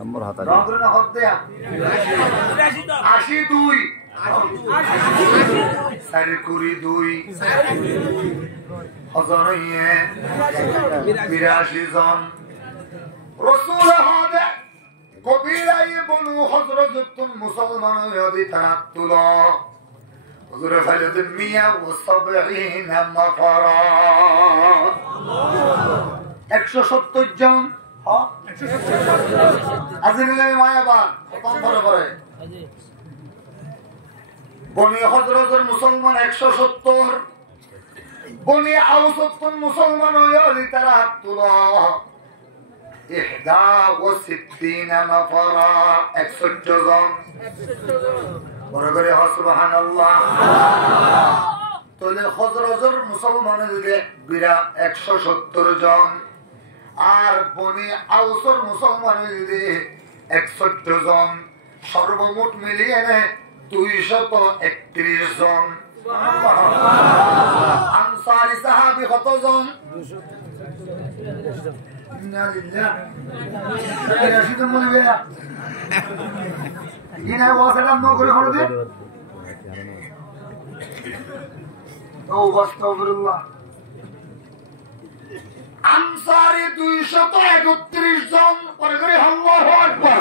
নম্বর হাতা নম্বর না হতে 82 সারি কুড়ি 2 হজরইয়ে 82 জন রাসূল হবে কবিরাই বনু হযরতুল মুসলমান যদি তারাতুল হুজুর ফাইলাত 170 নাফারা 170 জন হ্যাঁ 170 আজিলে মায়াবা কত করে বনি হযরতুল মুসলমান 170 বনি আওসতুল মুসলমান হইলি তারাতুল 61 নাফারা 160 জন বড় করে সুবহানাল্লাহ তাহলে হযরতুল মুসলমানের বিরা 170 জন আর বনি আওসর মুসলমানের 61 জন সর্বমোট মিলিয়ে 231 জন আনসারী সাহাবী কত জন ইন্নালিল্লাহ রাশিদ বলবে ইনা ওয়াসালাম ন করে হলো দে ও আস্তাগফিরুল্লাহ আনসারী 231 জন পরে করে আল্লাহু আকবার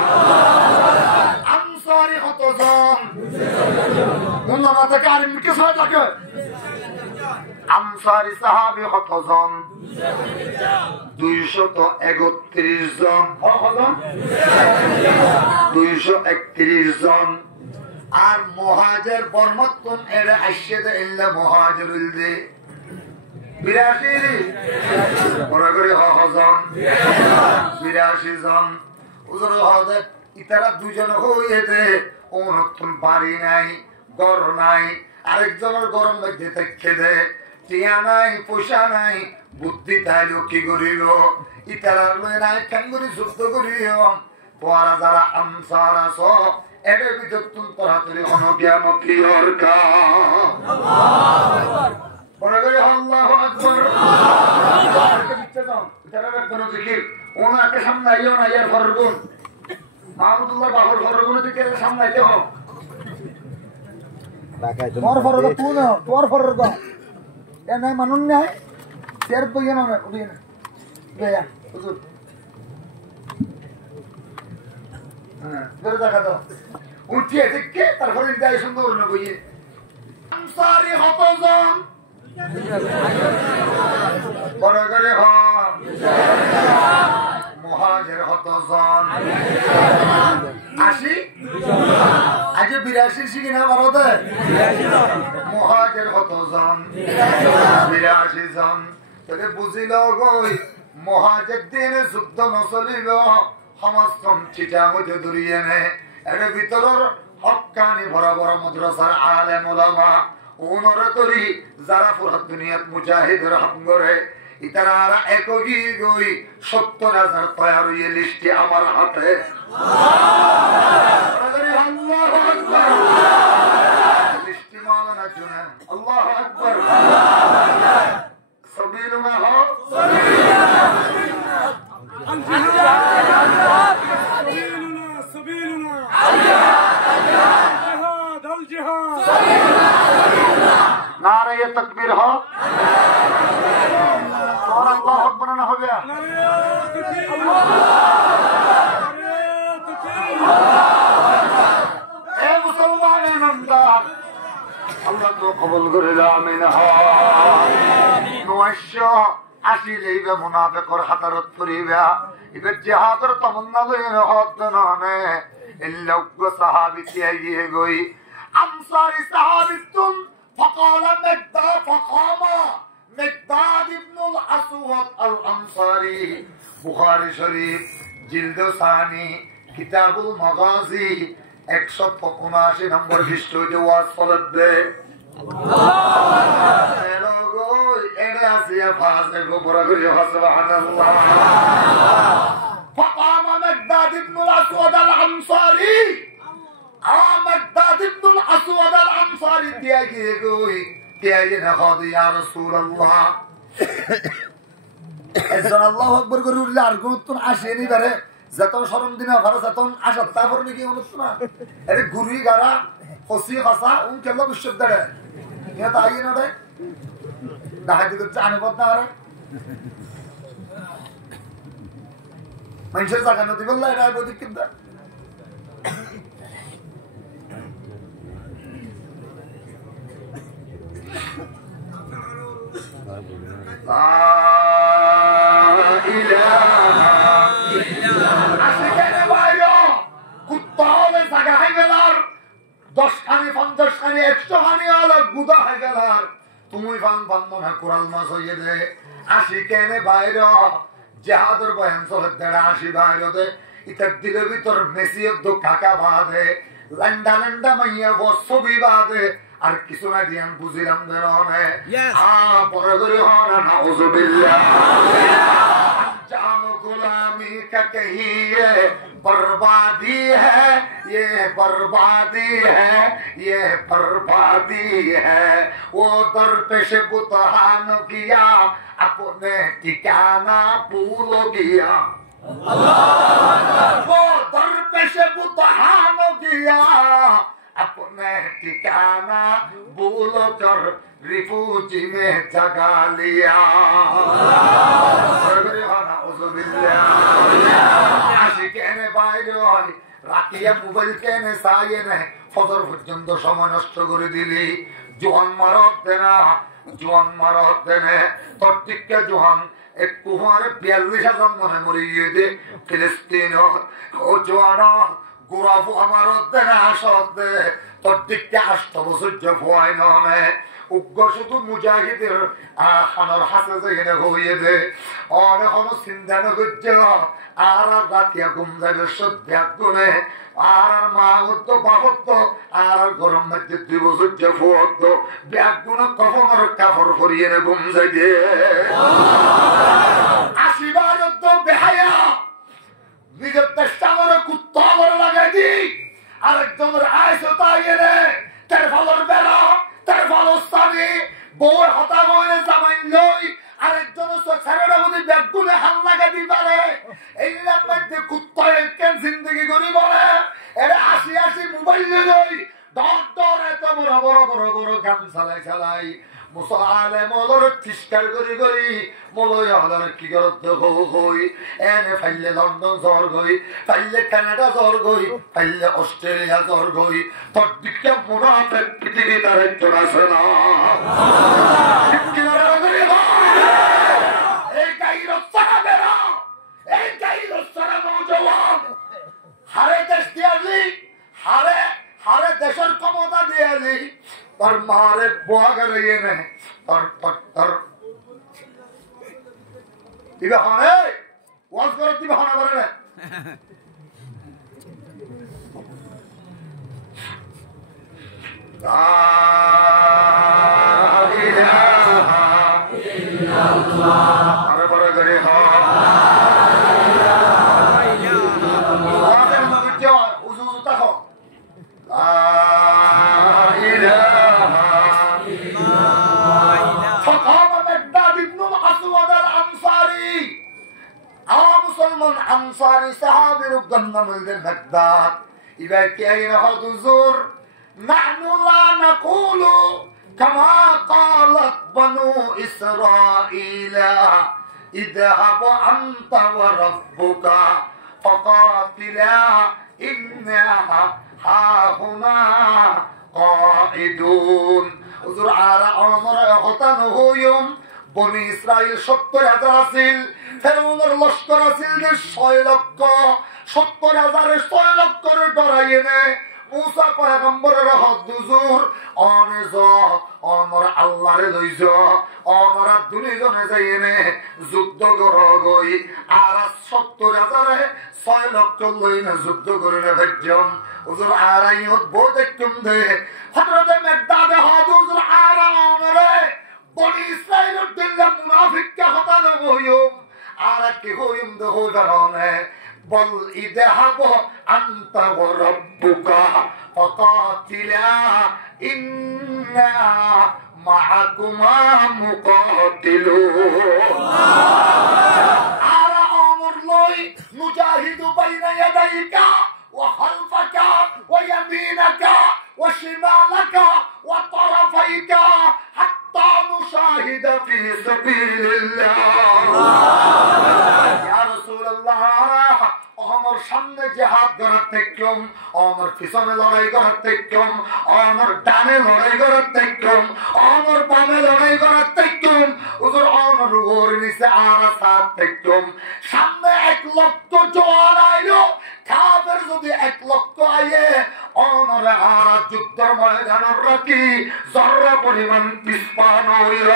আনসারী কত জন মোল্লা মাতা কারিম কে সাথে থাকে আনসারী সাহাবী কত জন 231 জন কতজন 231 জন আর মুহাজির বরমতুন এর আশিদে ইল্লা মুহাজিরুল দে 82 বড় করে হজন 82 জন হুজুর হযরত ইতারা দুজন হইতে ওনতুন পারি নাই গর নাই আরেকজনের গরম মধ্যে থেকে দে টিয়া নাই পয়সা নাই বুদ্ধি তাইলো কি করিল ইতারার লই নাই কাঙ্গুরি যুদ্ধ করিও তোরা যারা আনসার আছো এর ভিতর তুমি পড়াতরি অনজ্ঞান কি অরকা আল্লাহু আকবার বড় করে আল্লাহু আকবার ইতারা কোন জিকির ওনাকে সামনে আইও না ইয়ার ফরগুন মাহমুদুল্লাহ বাবুর ফরগুন থেকে সামনে আইতে হোক তোর ফরগ তুই না তোর ফরগ এ নাই মানুন নাই তের বইয়া না উঠি না গয়া হুজুর হ্যাঁ ধরে দেখা দাও উঠিয়ে থেকে তারপরে যাই সুন্দর না বইয়ে আনসারী হতজন বড় করে হ মুহাজির হতজন 80 আজ 82 শিখি না ভারতে মুহাজির হতজন 82 জন তবে বুঝিল গই মুহাজির দিন যুদ্ধ নচলিব সমাজখন চিটা মধ্যে দূরিয়ে নে এর ভিতৰৰ হক্কানি ভরা বড় মাদ্রাসার আলেম উলামা ওনরে তরি যারা পুরা দুনিয়াত মুজাহিদের হক করে ইতারা একগি গই 70,000 তৈয়ার হইয়ে লিস্টি আমার হাতে আল্লাহু আকবার লিস্টি মাওলানা জুনেন আল্লাহু আকবার সাবিলুনা হো সাবিলুনা জিহাদ আল জিহাদ নারে তাকবীর হো और अल्लाह अकबर ना हो गया ए मुसलमान इमानदार अल्लाह तो कबूल करे आमीन नौशो আসিলেইবা মুনাফিকর হাতারত পরিবা ইবে জিহাদের তমন্না লইনে হদ নানে ইল্লাহু সাহাবী তিয়ে গই আনসারী সাহাবীতুম فقال مقداد فقام مقداد ابن الاسود الانصاري বুখারী শরীফ জিলদ সানি কিতাবুল মাগাজি 175 নম্বর পৃষ্ঠ যে ওয়াজ ফলত দে فقام مقداد ابن الاسود الانصاري مقداد ابن الاسود الانصاري تيجي تيجي نخاض يا رسول الله اذن الله اكبر قولوا لله ارجوكم عشاني بره যত শরম দিনে ভালো যতন আসা তারপর নাকি অনুষ্ঠ না আরে গুরুই গারা ফসি খাসা উন কেলা বিশ্বত দেড়ে ইয়া তাই না রে ডাহাতি তো জানে বদ না আরে মানুষের জায়গা নদী বললা এটা বদিক কিন্তু তুমি ফান ফান কোরাল মাছ হইয়ে দে আসি কেনে বাইর জেহাদের বয়ান চলে দেড়া আসি বাইরতে ইতার দিলের ভিতর মেসিয়ত কাকা বাদে লন্ডা লন্ডা মাইয়া ছবি বাদে আর কিছু না দিয়ান বুঝিলাম দেরনে পরে করে হন নাউজুবিল্লাহ जाम गुलामी का कहीं ये बर्बादी है ये बर्बादी है ये बर्बादी है वो दरपेश बुतहान किया अपने ठिकाना भूल गया वो दरपेश बुतहान किया अपने ठिकाना भूल कर रिफूजी में जगा लिया রাখিয়া মোবাইল কেনে চাইয়ে নে ফজর পর্যন্ত সময় নষ্ট করে দিলি জোয়ান মারত দেনা জোয়ান মারত দেনে তোর টিকা জোয়ান এক কুমারে 42,000 মনে মরে গিয়ে দে ফিলিস্তিন ও জোয়ান গোড়াবু আমার দেনা আসত দে তোর টিকা 8 বছর যে ভয় নয় উগ্র শুধু মুজাহিদের খানোর হাসে যেখানে হইয়ে দে অনেক চিন্তা নগর্য আর রাতিয়া ঘুম যাবে সদ্যা গুনে আর মা হতো বাপত আর গরম মধ্যে 2 বছর যে ফুয়ত ব্যাগ গুণ কফনের কাপড় পরিয়ে নে ঘুম যাইবে আশীর্বাদ তো বেহায়া নিজের চেষ্টা করে কুত্তা করে লাগাই দি আরেকজনের আয়সো তাই এনে তার ফলর বেলা তার ফলস্থানে বউ হতা বইলে জামাইন লই আরেকজন ছেড়ে যদি ব্যাগগুলো হাল লাগাই দি পারে এই মধ্যে কুত্তায় কেন জিন্দগি করি বলে এরা আসি মোবাইল লই ডর ডর এত বড় বড় বড় বড় গান চালাই চালাই মুসলমানে মলর তিষ্কার করি করি মলয় হলার কি করত হই এনে ফাইলে লন্ডন জ্বর গই ফাইলে কানাডা জ্বর গই ফাইলে অস্ট্রেলিয়া জ্বর গই তোর দিকে মনে আছে পৃথিবী তার একজন আছে না এই গাইর সারা এই গাইর সারা নওজওয়ান হারে দেশ দিয়ালি হারে দেশের ক্ষমতা দিয়ালি তোর মারে বোয়া করে নে তোর দিবে হনে ওয়াজ করে দিবে হনে করে না লা ইলাহা ইল্লাল্লাহ আরে বড় করে হ أنصاري صحابي ربنا من البغداد إذا كان حضور نحن لا نقول كما قالت بنو إسرائيل اذهب أنت وربك فقاتلا إنا هاهنا قائدون حضور على عمر يختنه يوم বনি ইসরাইল 70,000 আছিল ফেরাউনের লস্কর আছিল 6 লক্ষ 70,000 6 লক্ষরে ডরাইয়ে নে মুসা পয়গম্বরের হদুজুর অনেজ অমর আল্লাহরে লইজ অমরা দুনিজনে যাইনে যুদ্ধ করগই আর 70,000 6 লক্ষ লইনে যুদ্ধ করে নে ভেজম হুজুর আরাইয়ত বহুত একদম দে হযরত মেকদাদে হদুজুর আরা অমরে বনি ইসরাইলের দিল্লা মুনাফিককে হতানো হইম আর কি হইম দে হইবারনে বল ইদহাব আনতা ওয়া রাব্বুকা ফাকাতিলা ইন্না মাআকুমা মুকাতিলুন আর আমর নয় নুজাহিদু বাইনা ইয়াদাইকা ওয়া খালফাকা ওয়া ইয়ামিনাকা ওয়া শিমালাকা ওয়া তারাফাইকা হাত্তা নুশাহিদা ফি সাবিলিল্লাহ। ইয়া রাসূলুল্লাহ, আমার সামনে জিহাদ করার থেকে আমার পিছনে লড়াই করার থেকে আমার ডানে লড়াই করার থেকে আমার বামে লড়াই করার থেকে হুজুর আমার উপর নিচে আর সাত থেকে সামনে 1 লক্ষ জোয়ার আইলো কাফের যদি 1 লক্ষ আয়ে আমার আর যুদ্ধের ময়দানের রাখি জররা পরিমাণ পিছপা হইল।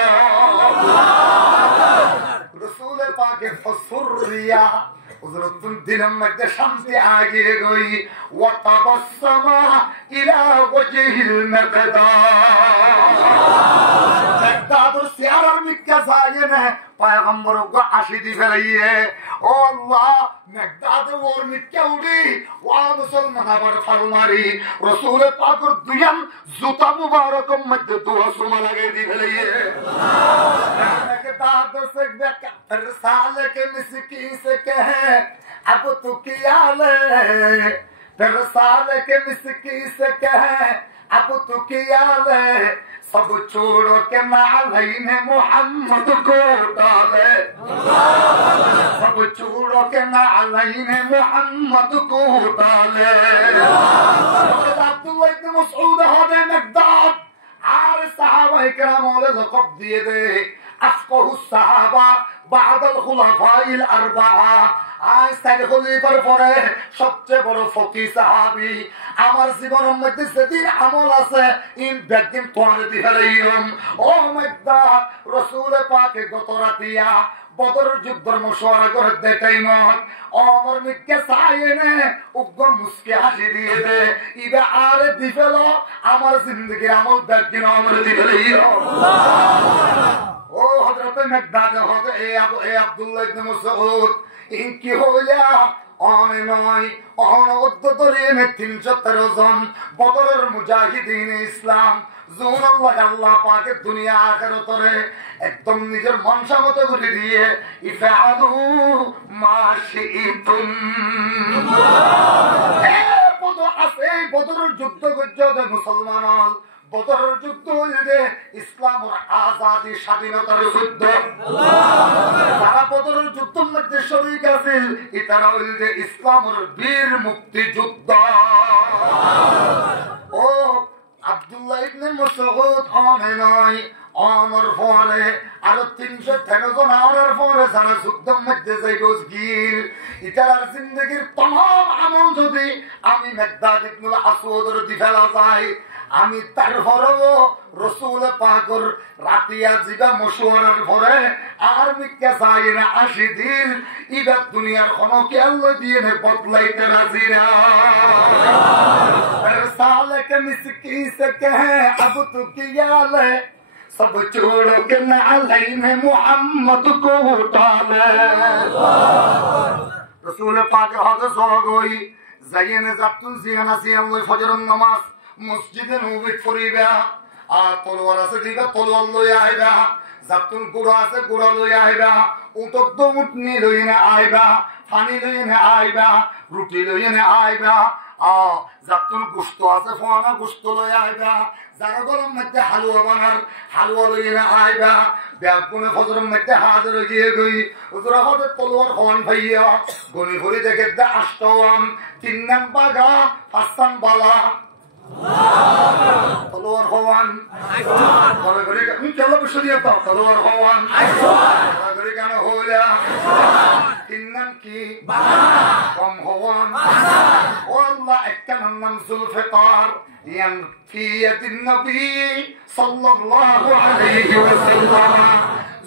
রাসূল পাকে ফসুরিয়া হুজুর দিনের মধ্যে শান্তি আগিয়ে গই ওয়া তাবাসসামা ইলা ওয়াজহিল মাকদাদ সিয়ারার মিক্কা জায়েনে পয়গম্বর গো আশি দি ফেলাইয়ে ও আল্লাহ মাকদাদ ওর মিক্কা উড়ি ওয়া মুসলমান আবার ফরমারি রাসূল পাকের দুয়াম জুতা মুবারক মধ্যে দোয়া সুমা লাগাই দি ফেলাইয়ে माकदाद से बेकार साले के मिसकी से कहे अब तू किया ले फिर साले के मिसकी से कहे अब तू किया ले सब छोड़ो के नालहीन मोहम्मद को डाले सब छोड़ो के नालहीन मोहम्मद को डाले अब्दुल्लाह इब्न मसऊद हदे मकदाद আর সাহাবায়ে কেরাম ওলে লকব দিয়ে দে আফকাহু সাহাবা বাদাল খুলাফাইল আরবাআ। আজ তার খলিফার পরে সবচেয়ে বড় ফকিহ সাহাবী। আমার জীবনের মধ্যে যেদিন আমল আছে ইন বেদিন তোয়ারে দিলাইম ও মাকদাদ রাসূল পাকে গত রাতিয়া বদর যুদ্ধের মশওয়ারা করে দেখাই মত আমার মিকে চাইনে উগ্র মুস্কি হাসি দিয়ে দে ইবে আর দিফেল আমার জিন্দেগির আমল বেদিন আমল দিলাইম। ও হযরত মাকদাদ হযরত এ আব্দুল্লাহ ইবনে মাসউদ ইন কি হইলা অনে নয় অনদ্দ দরিয়ে 313 জন বদরের মুজাহিদিন ইসলাম জুনুল্লাহ আল্লাহ পাকের দুনিয়া আখিরাতরে একদম নিজের মনসা মতো করে দিয়ে ইফআলু মা শিইতুম এ বদ আছে বদরের যুদ্ধ করতে মুসলমান বদরের যুদ্ধ হইলে ইসলামের আজাদি স্বাধীনতার যুদ্ধ। যারা বদরের যুদ্ধের মধ্যে শরীক আছিল এটারা হইলে ইসলামের বীর মুক্তি যুদ্ধ। ও আব্দুল্লাহ ইবনে মাসউদ অনে নয় আমার পরে আরো 313 জন আমার পরে যারা যুদ্ধের মধ্যে যাই গিল এটার জিন্দেগির तमाम আমল যদি আমি মাকদাদ ইবনুল আসওয়াদের দিফালা যাই আমি তারপরেও রাসূল পাকের রাতিয়া জিবা মশওয়ারার পরে আর মিক্কা যাই না 80 দিন ইবা দুনিয়ার কোনো কি আল্লাহ দিয়ে বদলাইতে রাজি না। সালে কে মিসকি সে কহে अब तू किया ले सब छोड़ो के नालहीन मोहम्मद को डाले। রাসূল পাকে হযরত হই যাইনে যাতুন জিয়ানা সিয়াম ফজরের নামাজ মসজিদে নববী পড়িবা আর তলোয়ার আছে দিবা তলোয়ার লইয়া আইবা যাতুন গুড়া আছে গুড়া লইয়া আইবা উটক দমুটনি লইয়া আইবা পানি লইয়া আইবা রুটি লইয়া আইবা যাতুন গোশত আছে ফোনা গোশত লইয়া আইবা যারা গরম মধ্যে হালুয়া বানার হালুয়া লইয়া আইবা ব্যাগুনে ফজরের মধ্যে হাজির হয়ে গই হুজুর হযরত তলোয়ার খান ভাইয়া গনি ভরি দেখে দা আষ্টওয়াম 3 নাম্বার গা 5 বালা তলোয়ার খাওয়ান বড় করে তুমি চলো বসিয়ে দাও তলোয়ার খাওয়ান বড় করে কেন হইলা 3 নাম কি কম হওয়ান ও আল্লাহ একটা নাম জুলফিকার ইয়ান ফি ইয়াদিন নবী সাল্লাল্লাহু আলাইহি ওয়াসাল্লাম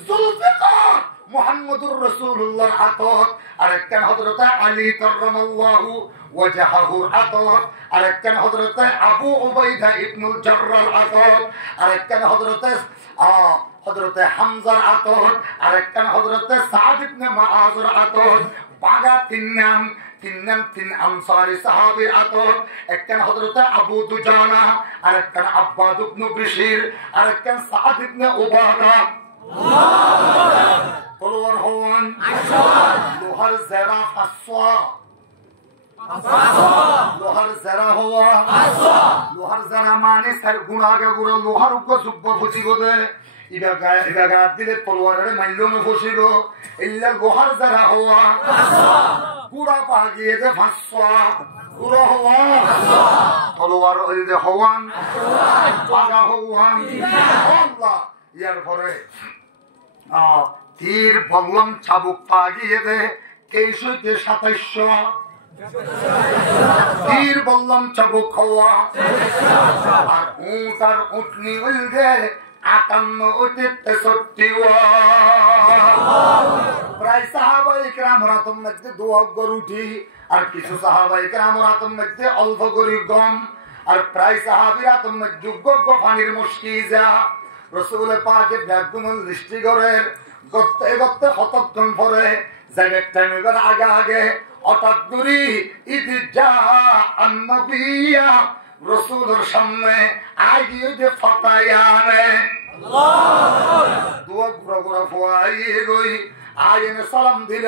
জুলফিকার মুহাম্মদুর রাসূলুল্লাহ আতত আরেকটা হযরত আলী কাররামাল্লাহু ওয়াজহাহু আতত আরেকটা হযরত আবু উবাইদা ইবনুল জাররাল আতত আরেকটা হযরত হামজার আতত আরেকটা হযরত সাদ ইবনে মুআযের আতত বাগা 3 নাম 3 আনসারী সাহাবী আতত একটা হযরত আবু দুজানা আরেকটা আব্বাদ ইবনে বিশির আরেকটা সাদ ইবনে উবাদা তলোয়ার হওয়ান লোহার জেরা 500 লোহার জেরা হওয়া লোহার জেরা মানে স্যার গুণাগে গুড়ো লোহার উপর সুব্ব ফুটিব দে ইবা দিলে তলোয়ারের মাইল ফসিব এলে লোহার জেরা হওয়া গুড়া পা গিয়ে যে 500 গুড়ো হওয়া তলোয়ার যে হওয়ান পাগা হওয়ান আল্লাহ ইয়ার পরে তীর বললাম চাবুক পা গিয়ে দে 23-27 তীর বললাম চাবুক হওয়া আর উট আর উটনি উলগে 58-63 প্রায় সাহাবায়ে কেরাম রাতের মধ্যে দোয়া গরুটি আর কিছু সাহাবায়ে কেরাম রাতের মধ্যে অল্প করে গম আর প্রায় সাহাবী রাতের মধ্যে গগ্গ পানির মুশকি যা রাসূল পাকের ব্যাগুন লিস্টি করেন গত্তে গত্তে হতক্ষণ পরে যাবে টাইমের আগে আগে হঠাৎ করি ইদজা আন-নবিয়া রাসূলের সামনে আগিয়ে যে ফাতায়ানে আল্লাহ দোয়া গুরা গুরা ফুয়াইয়ে গই আয়েন সালাম দিল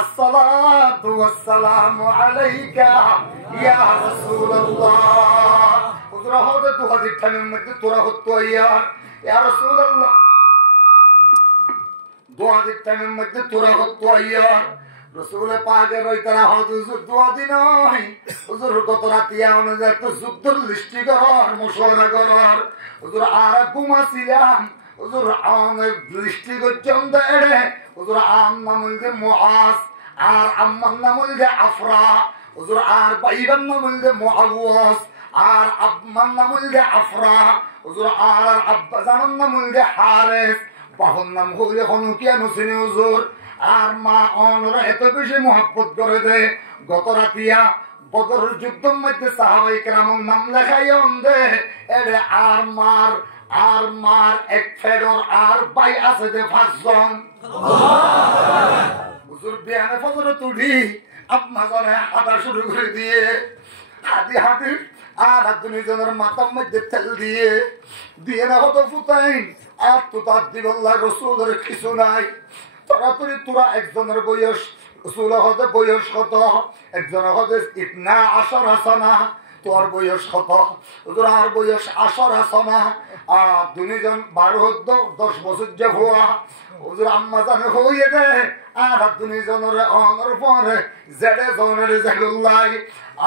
আসসালাতু ওয়াসসালামু আলাইকা ইয়া রাসূলুল্লাহ হুজুর হযরত হাদিস টাইমের মধ্যে তোরা হতো ইয়া রাসূলুল্লাহ দোয়া দিতেন মধ্যে তোরা হতো রাসূল পাকের ওই তারা হুজুর দোয়া দিন হুজুর কত রাতিয়া অনুযায়ী তো যুদ্ধর লিস্টি করার মশওয়ারা করার হুজুর আর ঘুমাছিলাম হুজুর আমার লিস্টি করছেন দেড়ে হুজুর আম নামুল যে মুআজ আর আম্মার নামুল যে আফরা হুজুর আর বাইবার নামুল যে মুআওয়াস আর আম্মার নামুল যে আফরা হুজুর আর আব্বা জানার নামুল যে হারিস বাহন নাম হইলে হনুকিয়া নসিনী হুজুর আর মা অনরা এত বেশি মহব্বত করে দে গত রাতিয়া বদরের যুদ্ধের মধ্যে সাহাবায়ে কেরামের নাম লেখাইয়া দে এরে আর মার এক ফেডর আর বাই আছে দে 5 জন হুজুর বিয়ানে ফজরে তুলি আপনা জানে হাঁটা শুরু করে দিয়ে হাতি আর দুজনের মাথার মধ্যে তেল দিয়ে না হতো ফুটাইন আর তো তার দিবল্লা রসুলের কিছু নাই তরাতরি তোরা একজনের বয়স রসুল হতে বয়স কত একজনের হতে 12 হাসানা তোর বয়স কত তোর বয়স 18 হাসানা আর দুজন 12-10 বছর যে হওয়া হুজুর আম্মা জানে হইয়ে দে আর দুজনের অনর পরে জেডে জনের জাগুল্লাই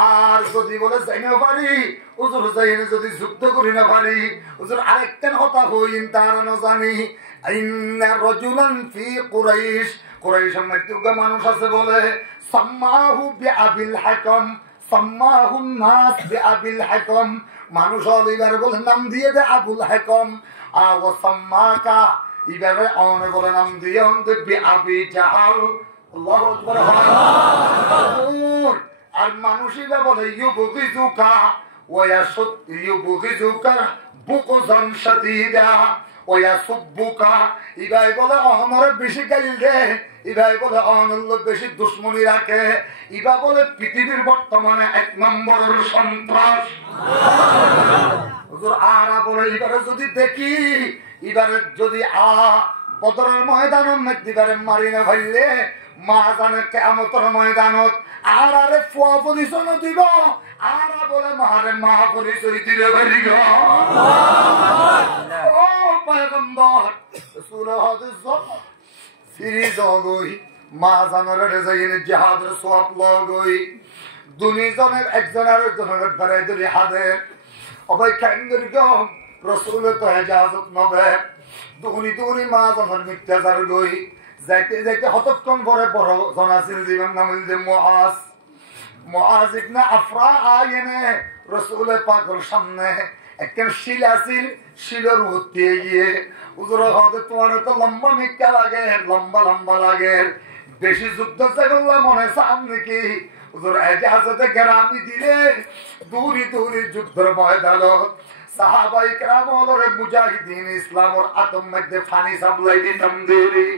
আর যদি বলে যাইনা পারি হুজুর যাইনে যদি যুদ্ধ করি না পারি হুজুর আরেকটান কথা হইন তার না জানি ইন্না রাজুলান ফি কুরাইশের মধ্যে মানুষ আছে বলে সাম্মাহু বিআবিল হাকাম সাম্মাহু নাস বিআবিল হাকাম মানুষ হলিবার বলে নাম দিয়ে দে আবুল হাকাম ওয়া সাম্মাকা ইবারে অনে বলে নাম দিয়ে অন্তে বিআবি জাহাল আল্লাহু আকবার আর মানুষই বলে ইউবগিজুকা ইউবগিজুকা বুকুজান শাদীদা ওয়াসুবুকা ইবাই বলে অনরে বেশি গাইল দে ইবাই বলে অনল্ল বেশি দুশমনি রাখে ইবা বলে পৃথিবীর বর্তমানে 1 নম্বরের সন্ত্রাস হুজুর আরা বলে এবারে যদি দেখি এবারে যদি বদরের ময়দানের মধ্যে এবারে মারি না ভাইলে মা জানে কিয়ামতের ময়দানত আর আরে ফুয়া পরিচয় দিব আর বলে মারে মা পরিচয় দিলে ভাইগ ও পয়গম্বর রাসূল হাদিস ফিরি জগই মা জানারে যাইনে জিহাদের সওয়াব লগই দুনিজনের একজনের জনের ধরে ধরে হাদে অবৈ কাঙ্গর গম রাসূল তো ইজাজত নবে দুনি মা জানার মিত্যাজার গই যাইতে যাইতে হতক্ষণ পরে বড় জনাসিল জীবন নামল যে মুআজ ইবনে আফরা আয়েনে রাসূল পাকের সামনে একজন শিল আসিল শিলের উঠতে গিয়ে হুজুর হতে তোমার তো লম্বা মিক্কা লাগে লম্বা লাগে বেশি যুদ্ধ করলে মনে সামনে কি হুজুর ইজাজতে গ্রামি দিলে দূরি যুদ্ধের ময়দানত সাহাবাই کرام ওরে মুজাহিদিন ইসলামের আতম মধ্যে পানি সাপ্লাই দিতাম দেরি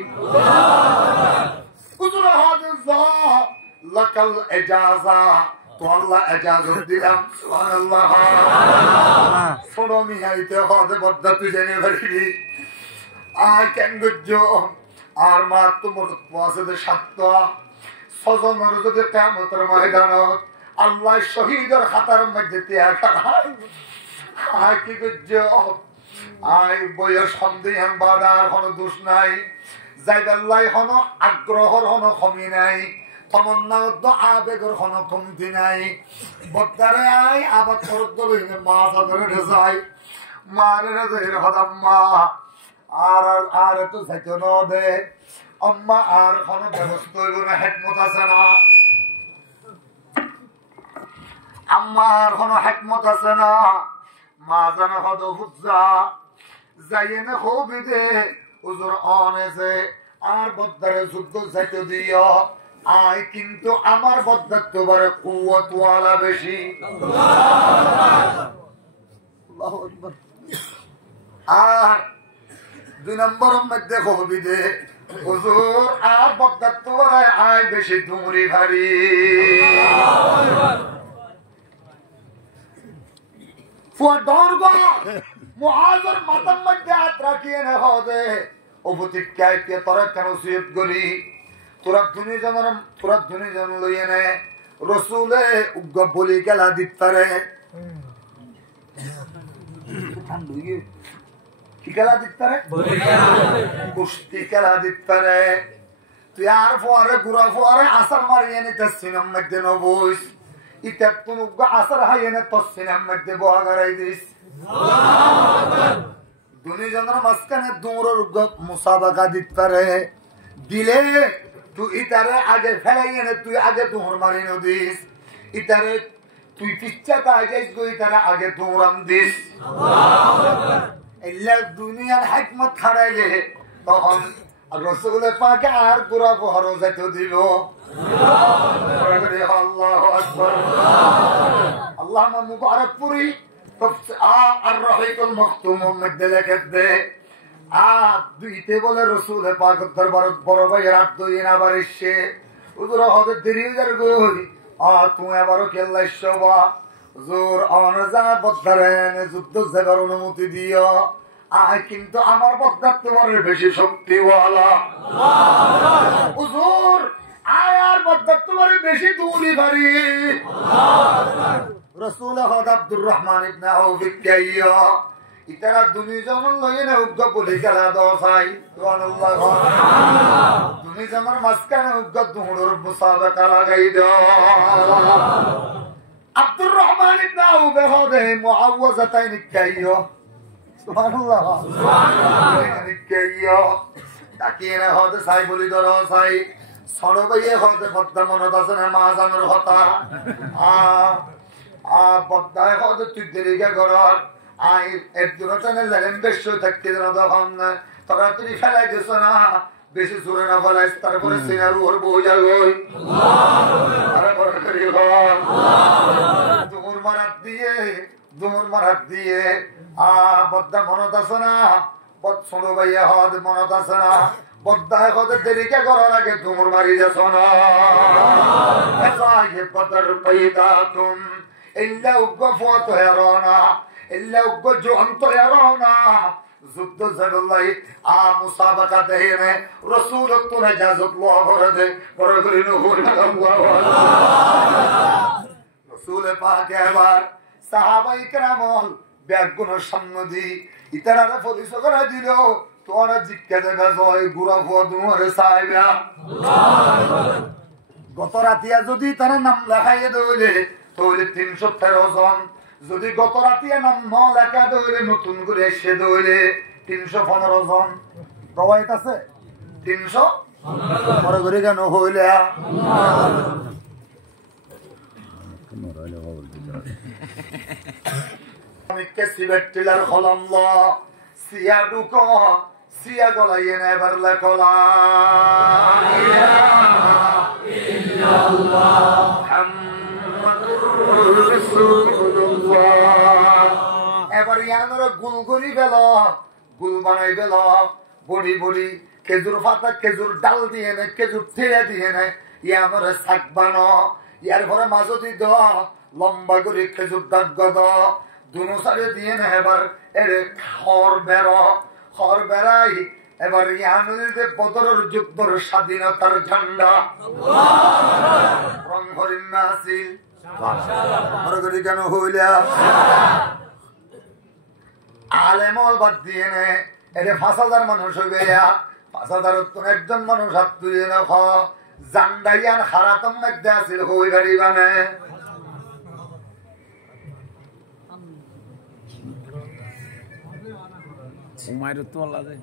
হুজুর হাদিস লাকাল ইজাজা তো আল্লাহ ইজাজত দিলাম সুবহানাল্লাহ সোনো মিহাইতে হদে বদ্দা তুই জেনে ভারি আই ক্যান গুজো আর মা তোমার আছে যে 7টা 6 জনের যদি কিয়ামতের ময়দানত আল্লাহ শহীদের খাতার মধ্যে তিয়াকা আয় কি বুঝছো আয় বয়স সন্দেহান বাদার কোনো দোষ নাই যাইবাল্লাই কোনো আগ্রহর কোনো কমি নাই তমন্না আবেগের কোনো কমতি নাই বদ্দারে আয় আবার করতে লইনে মা সাদরে যায় মারে রে হদাম মা আর আর তো যাইতে ন দে আম্মা আর কোনো ব্যবস্থা হইল না হেকমত আছে না আম্মার কোনো হেকমত আছে না মা জানা হদ হুজা যাইয়ে না খুবই দে উজুর অনেছে আর বদ্দারে যুদ্ধ যাইতে দিও আয় কিন্তু আমার বদ্দার তো বারে কুওয়াত ওয়ালা বেশি আল্লাহু আকবার আর 2 নম্বরের মধ্যে খুবই দে হুজুর আর বদ্দার তো বারে আয় বেশি ধুমরি ভারী ফুয়াদরগো মুআজের মাথার মধ্যে হাত রাখিয়ে না হবে অবতিক্কায় কে তোরা কেন সুয়েত গলি তোরা দুনি জন লইয়ে নে রসুলে উগ্র বলি গেলা দিতারে কি খেলা দিতারে কুস্তি খেলা দিতারে তুই আর ফোয়ারে গুড়া ফোয়ারে আসার মারিয়ে নিতে সিনেমার মধ্যে নবইস ইটা কোন আসার হাইয়ে না তোর সিনেমার মধ্যে বহা গাড়াই দিস দুজনের মাঝখানে দৌড়ের মুসাবাকা দিতে পারে দিলে তুই ইটারে আগে ফেলাই এনে তুই আগে দৌড় মারি দিস ইটারে তুই পিচ্ছাটা আগে ইটারে আগে দৌড়ান দিস এলা দুনিয়ার হিকমত হারাইলে তখন রসুলের পাকে আর গুড়া বহর যাইতে দিল আল্লাহু আকবার আল্লাহুম্মা মুবারক পুরি আর রহিকুল মখতুমের মধ্যে লেখে দে দুইতে বলে রসুল পাক দরবার বড় ভাইয়ের হাত ধুই না আবার এসে হুজুর হবে দেরি হয়ে গই তুমি আবারও খেললাইছ বা হুজুর অনজা বদ্দারেন যুদ্ধ যাবার অনুমতি দিও আয় কিন্তু আমার বদ্দার তোমার বেশি শক্তিওয়ালা হুজুর আয় আর বদ্দার তোমার বেশি দৌড়ি ভারী রসুল হদ আব্দুর রহমান ইবনে আউফ কাইয়া ইতারা দুনিজন লইয়ে না উগ্র বলি খেলা দশাই সুবহানাল্লাহ দুনিজনের মাঝখানে উগ্র দুহুড়ের মুসাবাকা লাগাই দাও আব্দুর রহমান ইবনে আউফ হদে মুআওয়াজাতাইন কাইয়া সুবহানাল্লাহ কাইয়া তাকিয়ে না হদে সাই বলি দরসাই সরবাইয়ে হদে বদ্দা মনত আছে না মাজানের হতা বদ্দায় হদে তুই দেরিকে ঘর আই এর দুটানে লাগেন বেশ থাকতে না তখন তোরা তুই ফেলাই দিস না বেশি জোরে না ফেলাইস তারপরে সিনার ওর বউ যাবে দুমুর মারাত দিয়ে বদ্দা মনত আছে না বদ ছোট ভাইয়া হদ মনত আছে না বদ্দায় হদে দেরিকে করার আগে দুমুর মারি যাস না বদর পয়দা তুম ইল্লা উগ্র ফুয়াত হেরনা ইল্লা উগ্র জোহন্ত হেরনা যুদ্ধ জগল্লাই মুসাবাকা দেহে রসুল তোরা ইজাজত লওয়া করে দে বড় করে রসুল পাক এবার সাহাবাই কেরামল ব্যাগুনের সম্মতি ইতারা পরিচয় করে দিল তোরা জিজ্ঞা দেবে জয় গুড়া ফুয়া দুয়ারে সাহেবা গত রাতিয়া যদি তারা নাম লেখাইয়ে দইলে তাহলে 313 জন যদি গত রাতিয়া নাম ন লেখা দইলে নতুন করে এসে দইলে 315 জন প্রবাহিত আছে 300 বড় করে কেন হইলে আমি কেসিবেট টিলার হলাম সিয়া ঢুকো সিয়া গলাইয়ে না এবার লেখলা এবার ইয়ানোর গুল করি ফেল গুল বানাই ফেল বড়ি বড়ি খেজুর পাতা খেজুর ডাল দিয়ে নে খেজুর ঠেলে দিয়ে নে ইয়ানোর শাক বানো ইয়ার ঘরে মাঝতি দ লম্বা করে খেজুর দাগ দ দুনো সারে দিয়ে নে এবার এর খড় বেড়াই এবার ইয়ানুলিতে বদরের যুদ্ধের স্বাধীনতার ঝান্ডা রং হরিণ না আসিল কেন হইলা আলেমল বাদ দিয়ে নে এটা ৫,০০০ মানুষ হইবে ৫,০০০ একজন মানুষ হাত তুলে নখ জান্ডাইয়ান হারাতম মধ্যে আসিল হই গাড়ি বানে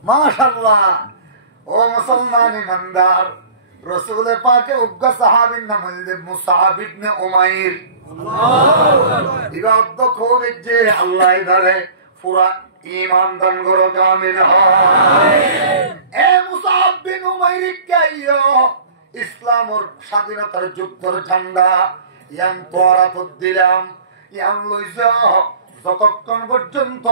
মাশাআল্লাহ ও মুসলমান ইমানদার রাসূল পাকে উগ্র সাহাবীর নাম হলো মুসআব ইবনে উমাইর ইবাদত করে যে আল্লাহ ধরে পুরা ঈমান দান করো কামিল হয় এ মুসআব বিন উমাইর কাইয়ো ইসলামের স্বাধীনতার যুদ্ধের ঝান্ডা ইয়ান তোরাত দিলাম ইয়ান লইছো যতক্ষণ পর্যন্ত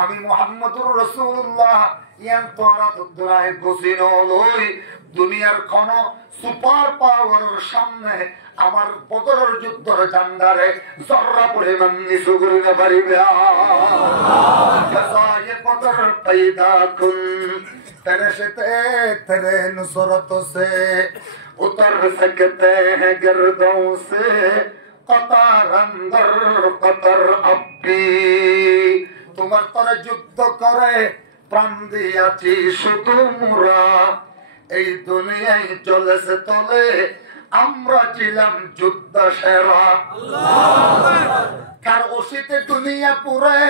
আমি মুহাম্মদুর রাসূলুল্লাহ ইয়ান তোরাত দরায় গোসিন লই দুনিয়ার কোন সুপার পাওয়ারের সামনে আমার বদরের যুদ্ধের ঝান্ডারে জররা পরিমাণ নিচু করে না পারিবে ये बदर पैदा कुन तेरे से तेरे नुसरत से उतर सकते हैं गर्दों से कतार अंदर कतर अब्बी তোমার তরে যুদ্ধ করে প্রাণ দিয়াছি শুধু মোরা এই দুনিয়ায় চলেছে তলে আমরা ছিলাম যুদ্ধ সেরা কার ওসিতে দুনিয়া পুরে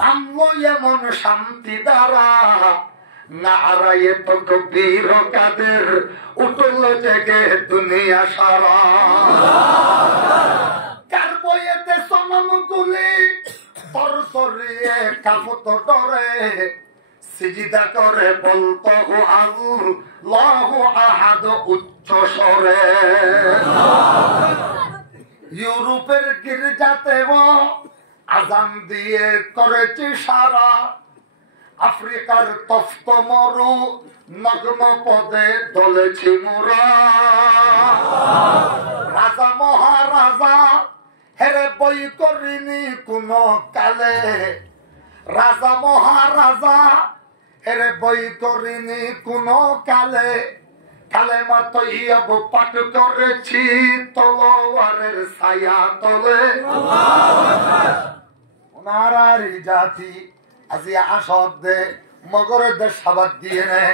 নামলো এমন শান্তি দ্বারা নারায়ে তো কবির কাদের উঠল জেগে দুনিয়া সারা কার বইয়েতে সনম গুলি তর সরিয়ে কাপত ডরে সিজদা করে বলতো আল্লাহু আহাদ উচ্চ স্বরে ইউরোপের গির্জাতেও আজান দিয়ে করেছে সারা আফ্রিকার তপ্ত মরু নগ্ন পদে দলেছি মোরা রাজা মহারাজা হেরে বই করিনি কোন কালে রাজা মহারাজা হেরে বই করিনি কোন কালে কালেমা তৈয়ব পাঠ করেছি তলোয়ারের ছায়া তলে ওনার জাতি আজি আসদ দে মগরের দেশ সাবাদ দিয়ে নে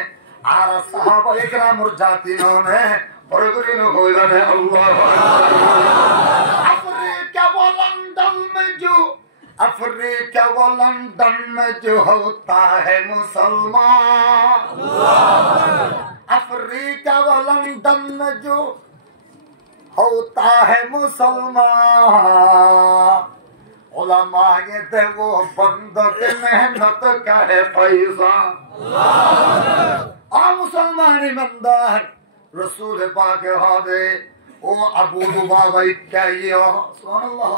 আর সাহাবা ইকরামুর জাতি নে বরগরিন হইলানে আল্লাহু আকবার আফ্রিকা ও লন্ডন মে जो अफ्रीका व लंदन में जो होता है मुसलमान अफ्रीका व लंदन में जो होता है मुसलमान उलमा ये दे वो बंदों के मेहनत का है पैसा आ मुसलमान ईमानदार रसूल पाक हादे ओ अबू लुबाबा क्या ये सुभान अल्लाह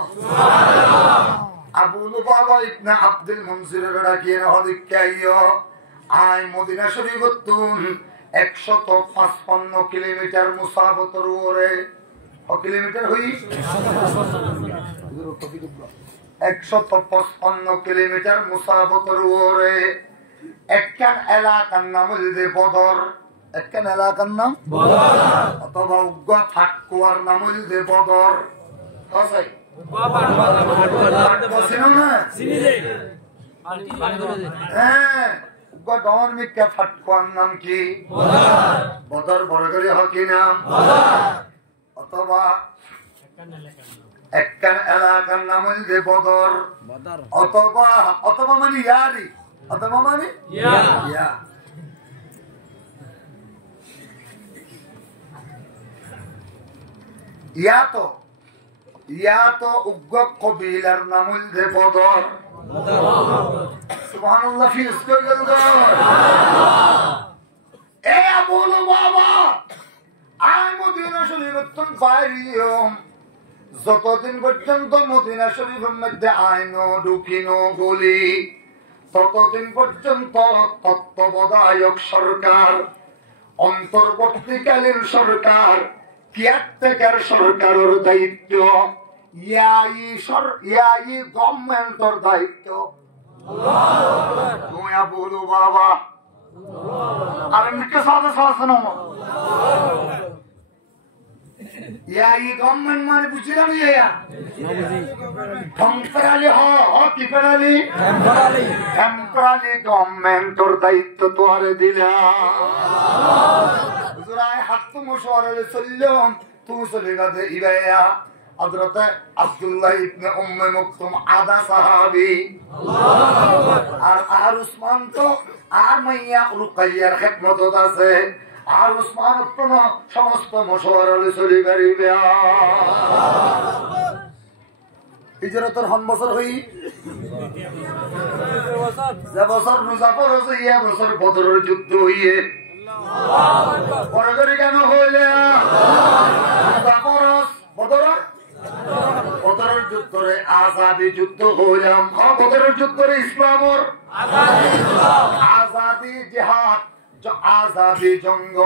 আবু লুবাবা ইবনে আব্দুল মুনজিরের ডাকিয়ে হদিকাইও আই মদিনা শরীফতুন 155 কিলোমিটার মুসাফাতের ওরে ও কিলোমিটার হই 155 কিলোমিটার মুসাফাতের ওরে একখান এলাকার নাম হইছে বদর একখান এলাকার নাম বদর অথবা উগ্র ফাটকুয়ার নাম হইছে বদর আছে নাম কি বদর বড়গরি হকি নাম অথবা একখান এলাকার নাম হইছে বদর অথবা অথবা মানে ইয়ারি অথবা মানে ইয়া তো या तो उग्र कबीलर नामुल दे बदर सुभान अल्लाह फिर इसको गलगो ए अबू लुबाबा आय मदीना शरीफतन বাইরিয়ম যতদিন পর্যন্ত মদিনা শরীফের মধ্যে আইনো ঢুকিনো বলি ততদিন পর্যন্ত তত্ত্বাবধায়ক সরকার অন্তর্বর্তীকালীন সরকার কেয়ারটেকার সরকারের দায়িত্ব ইয়াই গভর্নমেন্টের দায়িত্ব তুমি বলো বাবা আর এমনিকে সাথে সাথে নমো এই গভর্নমেন্ট মানে বুঝছিলাম টেম্পোরারি গভর্নমেন্টর দায়িত্ব তোয়ারে দিলাম হাত তুমি শহরে চললাম তুমি চলে গেছে ইবাইয়া হযরত আব্দুল্লাহ ইবনে উম্মে মাকতুম আদা সাহাবী আর উসমান তো আর মাইয়া রুকাইয়ার খিদমতত আছে আর উসমান তো সমস্ত মশওয়ারা চলে গরিবে হিজরতের হন বছর হই যে বছর মুজাফর হইছে ইয়া বছর বদরের যুদ্ধ হইয়ে পরে করে কেন হইলে মুজাফর বদরের যুদ্ধরে আজাদি যুদ্ধ হইলাম বদরের যুদ্ধরে ইসলামর আজাদি জিহাদ আজাদি জঙ্গ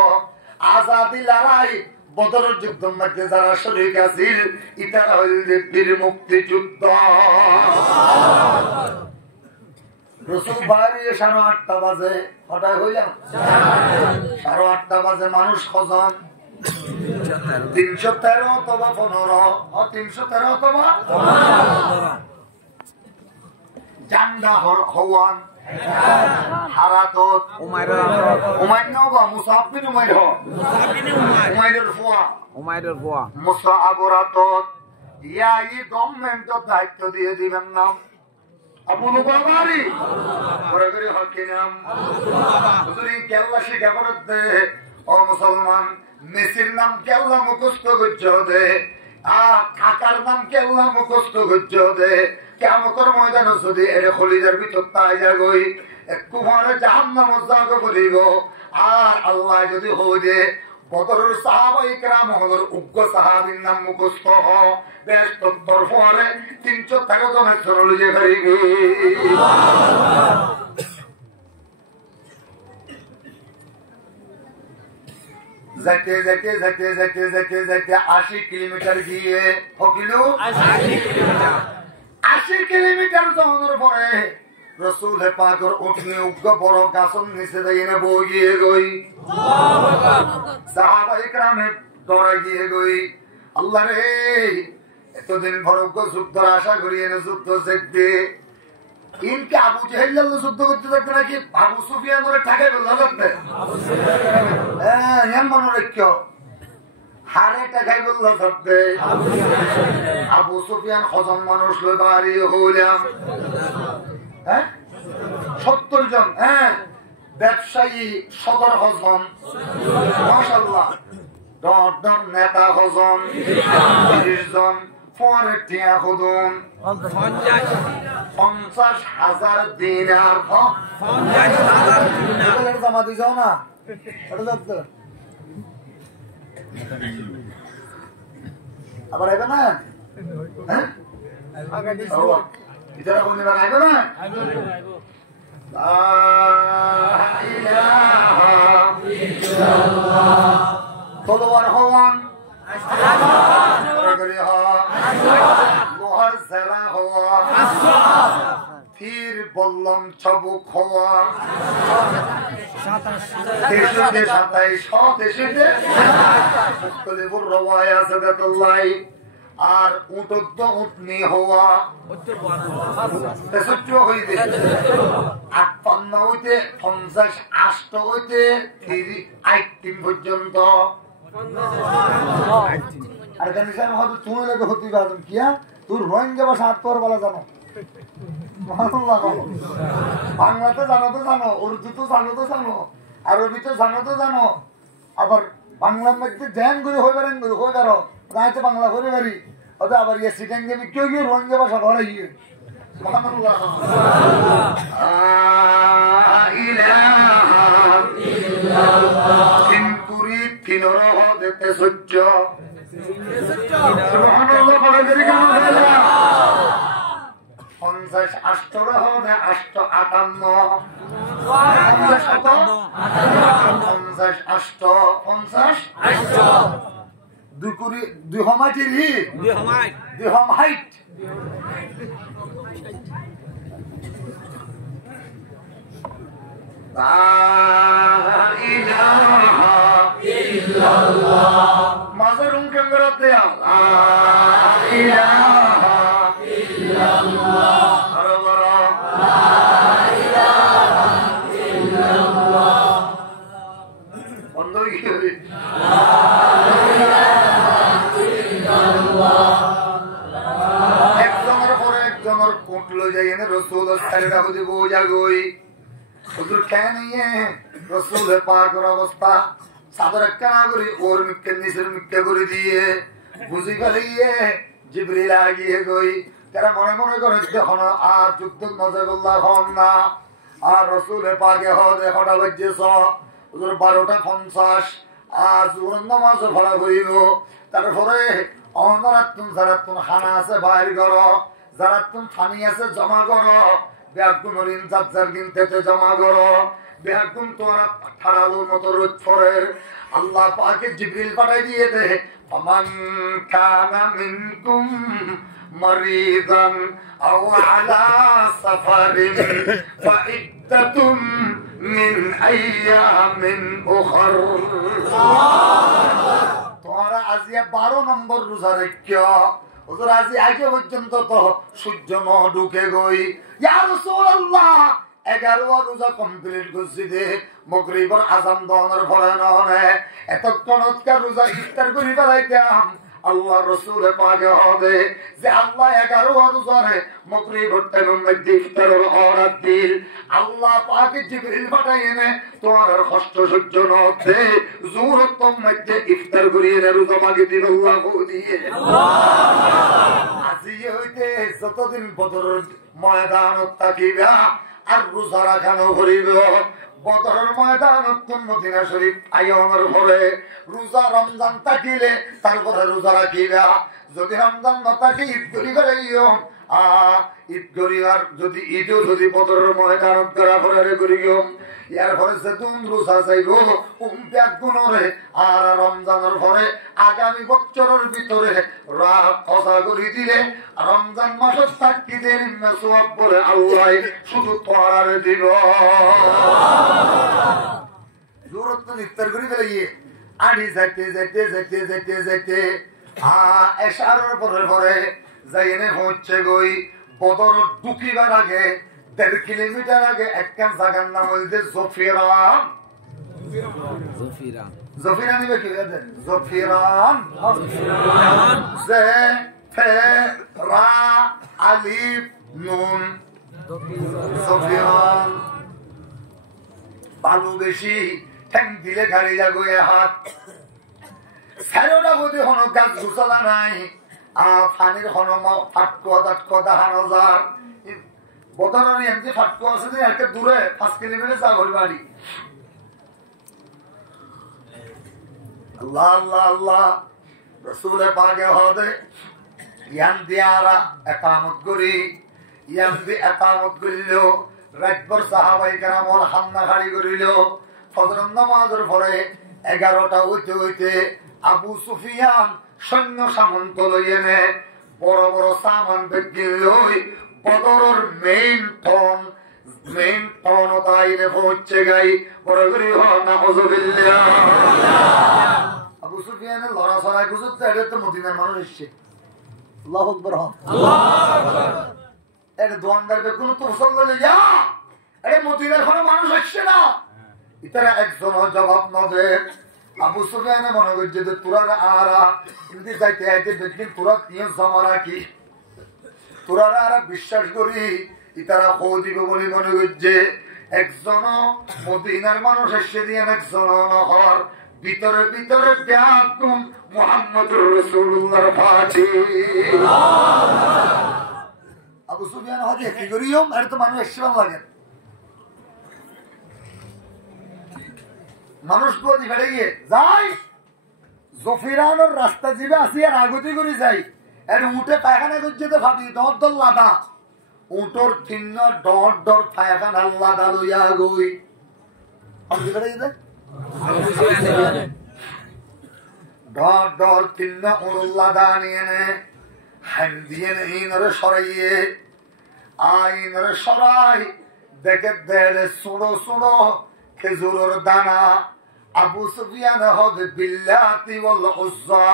আজাদি লড়াই বদরের যুদ্ধের মধ্যে যারা শরীক আছিল ইতারা হইল বীর মুক্তি যুদ্ধ রসুল বাড়ি 8:30 বাজে হঠাৎ হইলাম 8:30 বাজে মানুষ কজন 313 অথবা 15 313 অথবা জান্ডা হওয়ান হারাতত উমাইর নবা মুসাব বিন উমাইরের ফুয়া মুসাআবরাতত এই গভর্নমেন্টের দায়িত্ব দিয়ে দিবেন নাম আবু লুবাবারি পরে করে হকি নাম হুজুরি কেল্লা শিখা করতে ও মুসলমান মেসির নাম কেল্লা মুখস্থ করছে দে কাকার নাম কেল্লা মুখস্থ করছে দে কিয়ামতের ময়দানে যদি এর খলিজার ভিতর তাই যাগই একটু পরে জাহান্নাম জাগ করিব আর আল্লাহ যদি হই দে বদরের সাহাবায়ে কেরাম হযর উগ্র সাহাবীর নাম মুখস্থ হ বেশ তত্তর পরে 313 জনের চরলিয়ে করিবি যাইতে যাইতে যাইতে যাইতে যাইতে যাইতে 80 কিলোমিটার গিয়ে হকিলো 80 কিলোমিটার যাওয়ার পরে রসুল পাকের উঠনি উগ্র বড় গাছন নিচে দাঁড়িয়ে বইয়ে গই সাহাবায়ে কেরামে দৌড়ে গিয়ে গই আল্লাহ রে এতদিন ভরজ্ঞ যুদ্ধের আশা করি এনে যুদ্ধ দেখবে ইনকে আবু জেহেল যুদ্ধ করতে থাকবে নাকি আবু সুফিয়ান করে ঠাকাই বলল থাকবে হ্যাঁ মনে রেখো হারে টাকাই বলল থাকবে আবু সুফিয়ান হজন মানুষ লই বাড়ি হইলাম 70 জন ব্যবসায়ী সদর হজন মাশাআল্লাহ দর নেতা হজন 30 জন পরে টিয়া খুদুন 50,000 দিনার 50,000 দিনার জমা দিছো না এটা যাচ্ছে আবার আইবে না হ্যাঁ আগা দিছো ইতারা কোন দিন আইবে না আইবে লা ইলাহা ইল্লাল্লাহ তলোয়ার হওয়ান লোহার জেরা হওয়া ফির বললাম চাবুক হওয়া 27 আর উঠদ্দ উঠনি হওয়া 63 হইতে 58 হইতে 58 হইতে 3 পর্যন্ত আর গানিসান হয়তো তুমি লাগে হতে পারবেন কিয়া তোর রোহিঙ্গা ভাষা আত্মর বলা জানো বাংলাতে জানো তো জানো উর্দু তো জানো আরবি তো জানো আবার বাংলার মধ্যে ধ্যান করে হয়ে পারেন হয়ে পারো রাইতে বাংলা করে পারি ওটা আবার ইয়ে সিটাঙ্গে কেউ গিয়ে রোহিঙ্গা ভাষা ঘরে গিয়ে দেখতে সহ্য 58 লা ইলাহা ইল্লাল্লাহ মাজারুম কেমরাতে লা ইলাহা ইল্লাল্লাহ আরবারা লা ইলাহা ইল্লাল্লাহ বন্ধ কি হবে লা ইলাহা ইল্লাল্লাহ একজনের পরে একজনের কোট লই যাই এনে রাসূল সাল্লাল্লাহু আলাইহি বুঝাগই হুজুর কেন নিয়ে রাসূল পাকের অবস্থা সাদর কানা করি ওর মিক্কে নিচের মিক্কে করে দিয়ে বুঝি গলিয়ে জিবরিল আগিয়ে গই তারা মনে মনে করে যখন আর যুদ্ধ নজরুল্লাহ হন না আর রাসূল পাকে হদে হঠাৎ বাজেছ হুজুর 12:50 আজ ওর নামাজ পড়া হইব তারপরে অনরাতুন জারাতুন খানা আছে বাইর করো জারাতুন পানি আছে জমা করো বেগুন রিন জাজ্জার গিনতে জমা করো বেগুন তোরা ঠাড়ালোর মতো রোদ পড়ে আল্লাহ পাকে জিবরিল পাঠাই দিয়ে দে ফামান কানা মিনকুম মারিদান আও আলা সাফারিন ফাইদ্দাতুম মিন আইয়ামিন উখর তোরা আজিয়া 12 নম্বর রোজা রাখিও হুজুর আজি আগে পর্যন্ত তো সূর্য ন ঢুকে গই ইয়া রাসূলুল্লাহ 11 রোজা কমপ্লিট করছি দে মাগরিবের আযান দেওয়ার পরে নয় এতক্ষণ রোজা ইফতার করি ফেলাইতাম আল্লাহ রাসূল পাকে হবে যে আল্লাহ 11 রোজারে মাগরিবের টাইমের মধ্যে ইফতারের অর্ডার দিল আল্লাহ পাকে জিবরিল পাঠাইনে তোমার কষ্ট সহ্য নতে জোরতম মধ্যে ইফতার করিয়ে রোজা মাগে দিন আল্লাহ দিয়ে আল্লাহ আজি হইতে যতদিন বদরের ময়দান তাকিবা আর রোজা রাখানো করিব বদরের ময়দান মদিনা শরীফ আইনের পরে রোজা রমজান তাকিলে তারপরে রোজা রাখিবা যদি রমজান না তাকি ঈদ করি করাইও ঈদ করি আর যদি ঈদও যদি বদরের ময়দান করা পরে করিও ইয়ার পরে যে তুমি রোজা চাইব ত্যাগ গুণরে আর রমজানের পরে আগামী বছরের ভিতরে রাত কষা করে দিলে রমজান মাসের সাক্ষীদের মেসোয়াব বলে আল্লাহ শুধু তোয়ার দিব জোরত ইফতার করে ফেলে আড়ি যাইতে যাইতে যাইতে যাইতে যাইতে এশারের পরে যাই এনে হচ্ছে গই বদর ঢুকিবার আগে 1.5 কিলোমিটার আগে একটা জায়গার নাম হইছে জফিরান জফিরান নিবে কি জফিরান জে ফে রা আলিফ নুন জফিরান বালু বেশি ঠ্যাং দিলে গাড়ি যাগোয়ে হাত স্যারোটা বোধে হন গাছ ঘুষালা নাই পানির হন ফাটকো দাহানো যার বদরের এমনি ফাটকো আছে যে একটা দূরে 5 কিলোমিটার যা ঘর বাড়ি আল্লাহ আল্লাহ আল্লাহ রাসূলে পাকে হদে ইয়ান দিয়ারা একামত করি ইয়ান দি একামত করিল রাতভর সাহাবায়ে কেরাম ওর হামনা গাড়ি করিল ফজর নামাজের পরে 11টা হইতে আবু সুফিয়ান সৈন্য সামন্ত লইয়েনে বড় বড় সামান বেগিন লই বদরের মেইন টন তাইনে পৌঁছে গাই বড় করে নাউযুবিল্লাহ আবু সুফিয়ানের লড়াছড়া গুজরতে এটা তো মদিনার মানুষ এসছে আল্লাহু আকবার আল্লাহু আকবার এটা দোয়ানদার বেগুন তো মুসলমান যা আরে মদিনার কোনো মানুষ এসছে না ইতারা একজন জবাব না দেয় আবু সুফিয়ান মনে করছে যে তোরা আরা যদি যাইতে আইতে দেখি তোরা তিন জামারা কি তোরা আর বিশ্বাস করি ইতারা খো দিব বলে মনে করছে একজন মদিনার মানুষ এসে দিয়ে একজন নহর ভিতরে ভিতরে ব্যাকুম মুহাম্মদুর রাসূলুল্লাহর ফাতি আবু সুফিয়ান হদে কি করিও আর তো মানুষ এসে লাগে মানুষ গদি ফেলে গিয়ে যাই জফিরানোর রাস্তা যাবে আসি আর আগতি করে যাই আর উঠে পায়খানা করছে তো ভাবি দর লাদা উঠোর চিহ্ন ডর পায়খানা লাদা লইয়া গই ডর চিহ্ন উড়ুল লাদা নিয়ে নে হ্যান দিয়ে ইনরে সরাইয়ে আইনরে সরাই দেখে দেড়ে সুড়ো সুড়ো খেজুরের দানা আবু সুফিয়ান হবে বিল্লাতি ওয়াল উজ্জা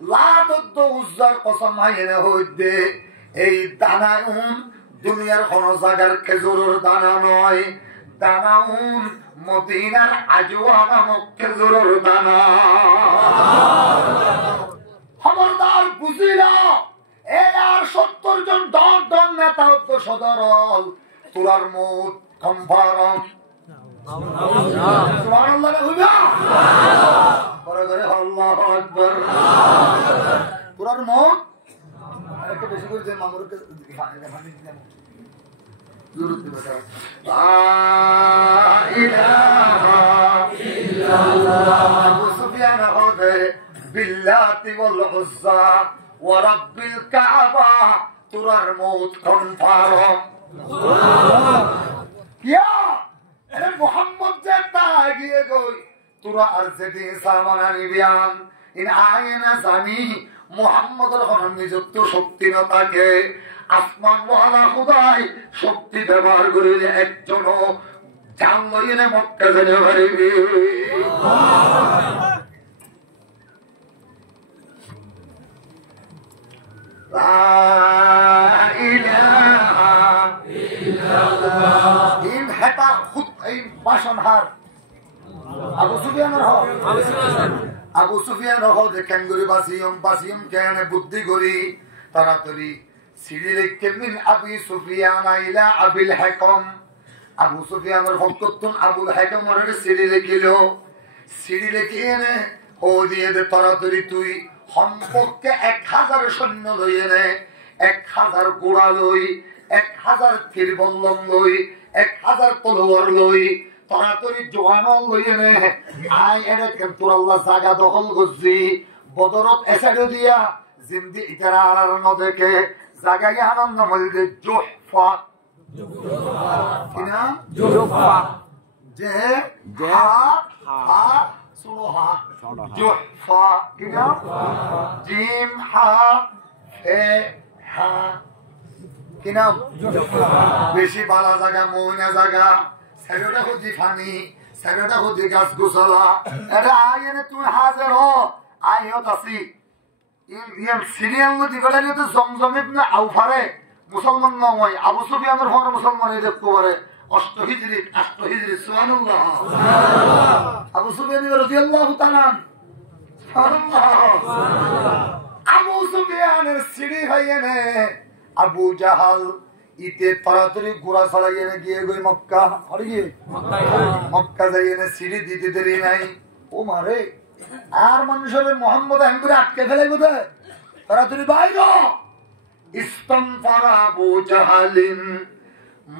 লাদুদ উজ্জার কসম হাইনে হইতে এই দানা দুনিয়ার কোন জায়গার খেজুরের দানা নয় দানা মদিনার আজওয়া নামক খেজুরের দানা খবরদার বুঝিলা এই আর 70 জন দল দল নেতা হতো সদরল তোরার মুখ কম্পারম সুবহানাল্লাহ হইবা পরে করে আল্লাহু আকবার তোরার মুখ আরেকটু বেশি করে দেন মামুরকে পানি দিলাম জরুরত দিবা লা ইলাহা ইল্লাল্লাহ আবু সুফিয়ান হবে বিল্লাতি ওয়াল উজ্জা ওয়া রাব্বিল কাবা তোরার মুখ কনফার্ম কিয়া আরে মোহাম্মদ যেটা গিয়ে গই তোরা আর যেদি সামান আনিবিয়ান ইন আয়না জানি মুহাম্মদের কোন নিযুক্ত শক্তি না থাকে আসমান ওয়ালা খুদাই শক্তি ব্যবহার করিলে একজন জান লইনে মক্কা যেতে পারবে লা ইলাহা ইল্লাল্লাহ ইন হাতা খুদ এই বাসনহার আবু সুফিয়ানের হ আবু সুফিয়ান হ দেখেন গরি বাসিয়ম কেন বুদ্ধি করি তাড়াতাড়ি সিঁড়ি লেখে মিন আবি সুফিয়ান ইলা আবিল হাকাম আবু সুফিয়ানের হকতুন আবুল হাকামের সিঁড়ি লিখিল সিঁড়ি লিখে এনে ও দিয়ে দে তাড়াতাড়ি তুই সম্পর্কে 1000 সৈন্য লই এনে 1000 ঘোড়া লই 1000 তীরবল্লম লই 1000 তলোয়ার লই তাড়াতাড়ি জওয়ান লই এনে আই এনে কিন্তু আল্লাহ জায়গা দখল করছি বদরত এসে দিয়া জিন্দি ইতারা আর ন দেখে জায়গায় আনন্দ মলদে জোহফা কিনা জোহফা যে হা সুনো হা জোহফা কিনা জিম হা হে হা কিনা বেশি বালা জায়গা মইনা জায়গা সেটা খুঁজি ফানি সেটা খুঁজি গাছ গোছলা এটা আইনে তুমি হাজার হ আইহত আছি সিরিয়াল নদী গড়াইলে তো জমজমে আউফারে মুসলমান নয় আবু সুফিয়ানের পর মুসলমান দেখতে পারে 8 হিজরি সুবহানাল্লাহ আবু সুফিয়ান রাদিয়াল্লাহু তাআলা আবু সুফিয়ানের সিঁড়ি ভাইয়েনে আবু জাহাল ইতে তাড়াতাড়ি ঘোড়া চালাইয়ে গিয়ে গই মক্কা আর গিয়ে মক্কা যাইয়ে সিঁড়ি দিতে দেরি নাই ও মারে আর মানুষের মোহাম্মদ আহমদ আটকে ফেলে কোথায় তাড়াতাড়ি বাইর ইস্তানফারা আবু জাহালিন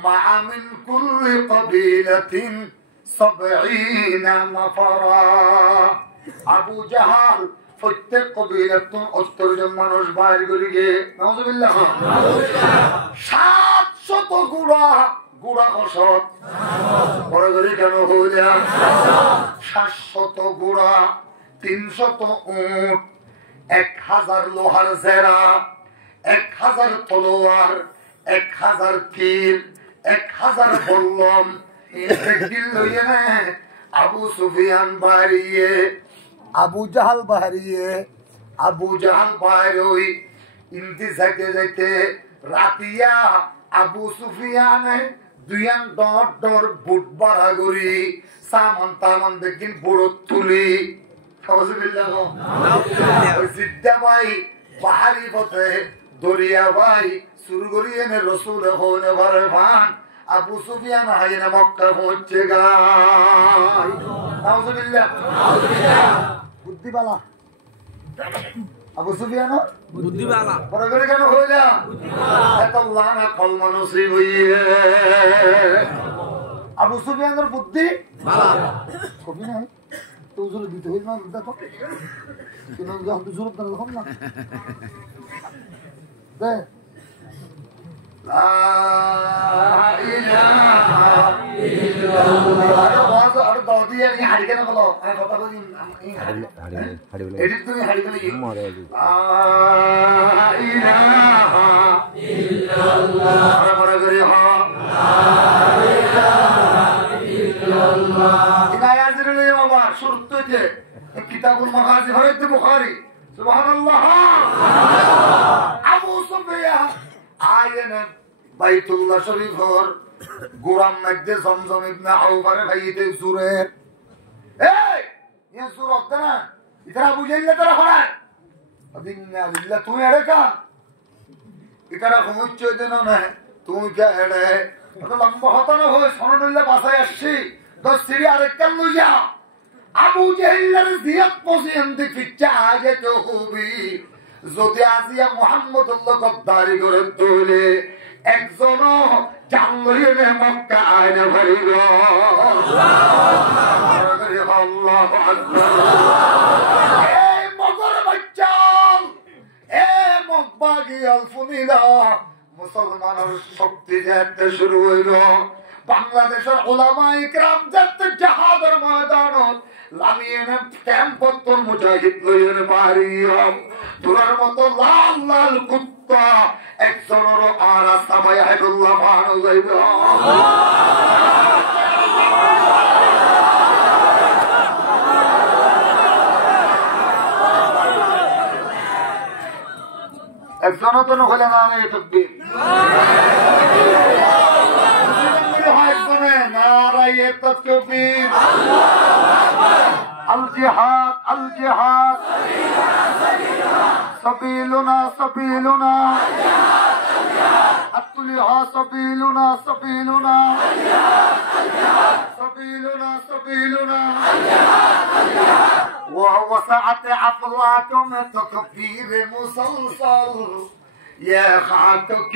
মা মিন কুল্লি কবিলাতিন 70 নাফারা আবু জাহাল প্রত্যেক কবিলাতুন 70 জন মানুষ বাইর করে গিয়ে নাউজুবিল্লাহ 700 গুড়া কসত বড় করে কেন হইলা 700 গুড়া 300 উট 1000 লোহার জেরা 1000 তলোয়ার 1000 তীর 1000 বল্লম এগুলো লইয়ে আবু সুফিয়ান বাড়িয়ে আবু জাহাল বাইরে ওই ইন্তি যাইতে যাইতে রাতিয়া আবু সুফিয়ান দুইয়ান ডর বুট বাড়া করি সামান তামান দেখিন বড় তুলি জিদ্দা ভাই পাহাড়ি পথে দরিয়া ভাই শুরু করি এনে রসুল হনে ভরে ভান আবু সুফিয়ান হাইনা মক্কা পৌঁছে গাই নাউজুবিল্লাহ বুদ্ধিবালা আবু সুফিয়ান বুদ্ধিবালা বড় করে কেন হইলা এত লানা কলমা নসিব হইয়ে আবু সুফিয়ানের বুদ্ধি বালা কবি নাই তো উজুর দিতে হইল না দেখো কেন যখন উজুর না দেখো না দে লা ইলাহা ইল্লাল্লাহ আর দাদি আর হাড়ি কেন বলো আমি কথা বলি হাড়ি বলে এডিট তুমি হাড়ি বলে মরে লা ইলাহা ইল্লাল্লাহ বড় করে হ লা হাদিস হযরত বুখারী সুবহানাল্লাহ আবু সুফিয়ান আয়েন বাইতুল্লাহ শরীফর গোরাম মধ্যে জমজম ইবনে আউফারে ভাইতে জুরে এই ইয়া সুরত না ইতরা বুঝাইলে তারা হয় আদিন্না লিল্লাহ তুই এড়কা ইতরা ঘুমুচ্ছ দেন না তুই কে এড়ে তো লম্বা হতো না হয় সনদুল্লাহ বাসায় আসছি তো সিরি আরেকটা লইয়া আবু জাহেলের জিয়াত পছন্দ ফিচ্চা আগে তো হবি যদি আজিয়া মুহাম্মদুল্লাহ গদ্দারি করে তোলে একজন জানলে মক্কা আয়না ভরিল আল্লাহু আকবার এই মগর বাচ্চা এই মকবাগি আলফুনিলা মুসলমানের শক্তি যেতে শুরু হইল বাংলাদেশের উলামা ইকরাম যেতে জিহাদের ময়দানত লামিয়েনে ক্যাম্পত্তর মুজাহিদ লইয়ের মারিয়াম তোরার মতো লাল লাল কুত্তা একজনের আর রাস্তায় হাইদুল্লাহ ভানো যাইব একজনও তো নহলে না রে তকবীর নারায়ে তাকবীর আল জিহাদ আল জিহাদ সাবিলুনা সাবিলুনা আতুলিহা সাবিলুনা সাবিলুনা সাবিলুনা সাবিলুনা ووسعت أفلاكم تكبير مسلسل يا خاطك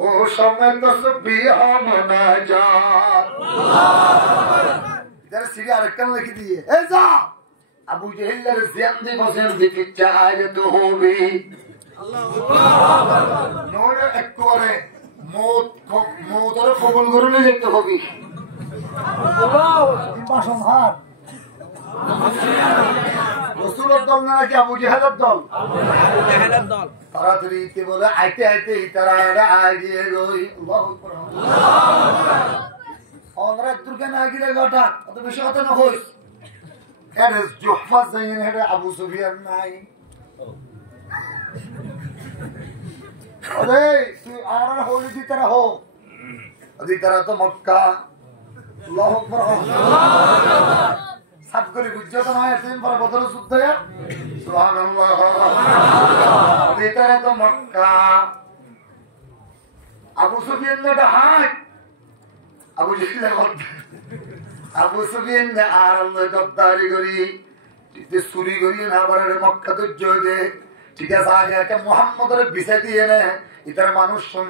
غوشم تسبيح مناجات इधर सीढ़ी अरकन लिख दी है ऐसा अबू जहल ज़िंदगी बसेंदी की चाहे तो हो भी नोर एक्कोरे मौत और कबूल करो ले जाते हो भी इम्पाशन हार রসুলের দল না নাকি আবু জাহেলের দল তাড়াতাড়ি বলে আইতে আইতে তারা আগিয়ে গই আমরা দুর্গে না গিলে ঘটা অত বেশি কথা না হইস এরে জুহফা যাইন হেরে আবু সুফিয়ান নাই আরে তুই আর হলি দি তারা হো আদি তারা তো মক্কা আল্লাহু আকবার সাতগরি বুঝছো না এতদিন পর বদর যুদ্ধ হয় সুবহানাল্লাহ ভিতরে তো মক্কা আবু সুফিয়ান না হাত আবু সুফিয়ান না আর আল্লাহ গদ্দারি করি তে চুরি করি না বারে মক্কা তো জয় ঠিক আছে আগে একটা মুহাম্মদের বিষয় দিয়ে না ইতার মানুষ শুন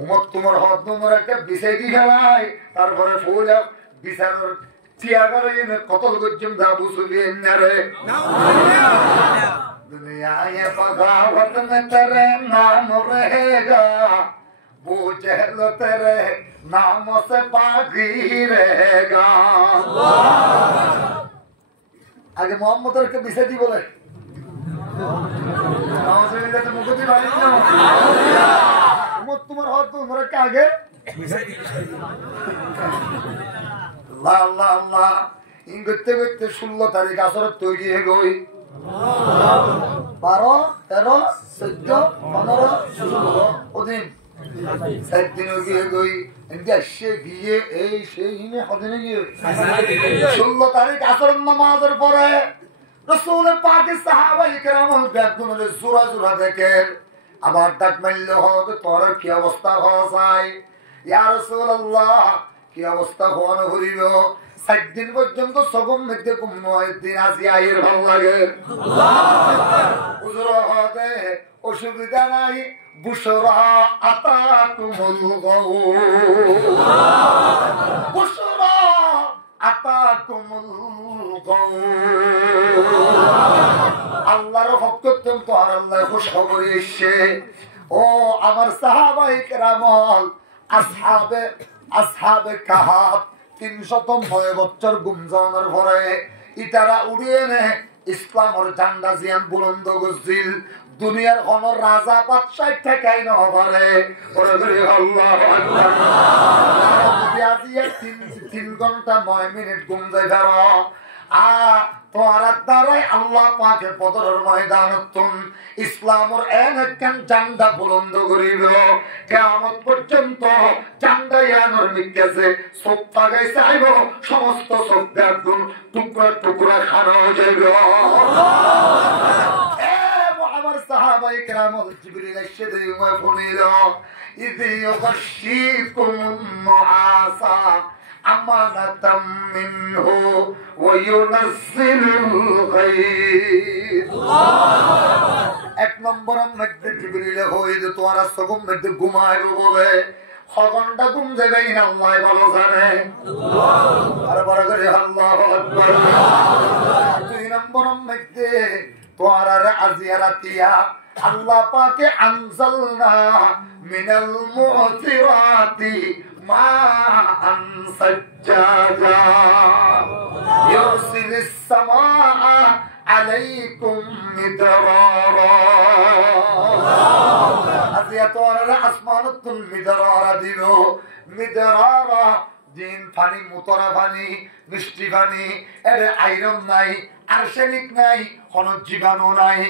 উম্মত তোমার হদ তোমার একটা বিষয় দিয়ে খেলায় তারপরে ফুল বিচারের চিয়াগারে এনে কতল গজ্জম দাবু সুবিয়ে রে दुनिया ये बगावत में तेरे नाम रहेगा वो जहल तेरे नामों से बागी रहेगा आगे मोहम्मद के विषय दी बोले तो मुझे भाई तुम्हारा हाथ तो मेरे के आगे আল্লাহ আল্লাহ আল্লাহ ইন করতে করতে 16 তারিখ আসর তৈরি হয়ে গই 12 13 14 15 16 ওদিন 7 দিন হয়ে গই ইন্ডিয়া সে গিয়ে এই সেই ইনে হদিনে গিয়ে 16 তারিখ আসর নামাজের পরে রাসূলের পাকের সাহাবায়ে কেরাম দেখুনলে জোরা জোরা দেখেন আবার ডাক মারল হবে তোর কি অবস্থা হয় ইয়া রাসূলুল্লাহ কি অবস্থা হওয়ানো হইল 7 দিন পর্যন্ত সগম মধ্যে ঘুম 9 দিন আসি আইর ভালো লাগে হুজুর হতে অসুবিধা নাই বুশরা আতাকুমুল গাউ বুশরা আতাকুমুল গাউ আল্লাহর হুকুম তো আর আল্লাহ খুশখবর এসে ও আমার সাহাবায়ে কেরাম আসহাবে কাহাব 309 বছর গুমজানের পরে ইতারা উড়িয়ে নে ইসলামের ঝান্ডা জিয়ান বুলন্দ গজিল দুনিয়ার কোন রাজা বাদশাহ ঠেকাই না পারে ওরে করে আল্লাহু আকবার আজিয়া 3 ঘন্টা 9 মিনিট গুমজাই ধরো তোমার দ্বারাই আল্লাহ পাকের বদরের ময়দানতুন ইসলামের একখান ঝান্ডা বুলন্দ করিব কিয়ামত পর্যন্ত ঝান্ডা ইয়ানোর নিকেছে সব পাগাই চাইব সমস্ত সব একদম টুকরা টুকরা খানা হয়ে যাইব। আমার সাহাবায়ে কেরাম জিবরিল এসে দিয়ে ফোনিল ইদি ইউগাশিকুম মুআসা আমানাতাম মিনহু ওয়া ইউনাজ্জিলুল গায়ব। এক নম্বরের মধ্যে জিবরিল হইদ তোরা সগম মধ্যে ঘুমাইব বলে খগনটা ঘুম যাবে না আল্লাহ ভালো জানে। আর বড় করে আল্লাহু আকবার। দুই নম্বরের মধ্যে তোরা আজিয়ারাতিয়া আল্লাহ পাকে আনজালনা মিনাল মুতিরাতি মাআন সাজ্জাজা ইউরসিলিস সামাআ আলাইকুম মিদরারা। আজিয়া তোরা আসমানুতুল মিদরারা দিল। মিদরারা জিন পানি মুতরা পানি মিষ্টি পানি এর আয়রন নাই আর্সেনিক নাই কোন জীবাণু নাই।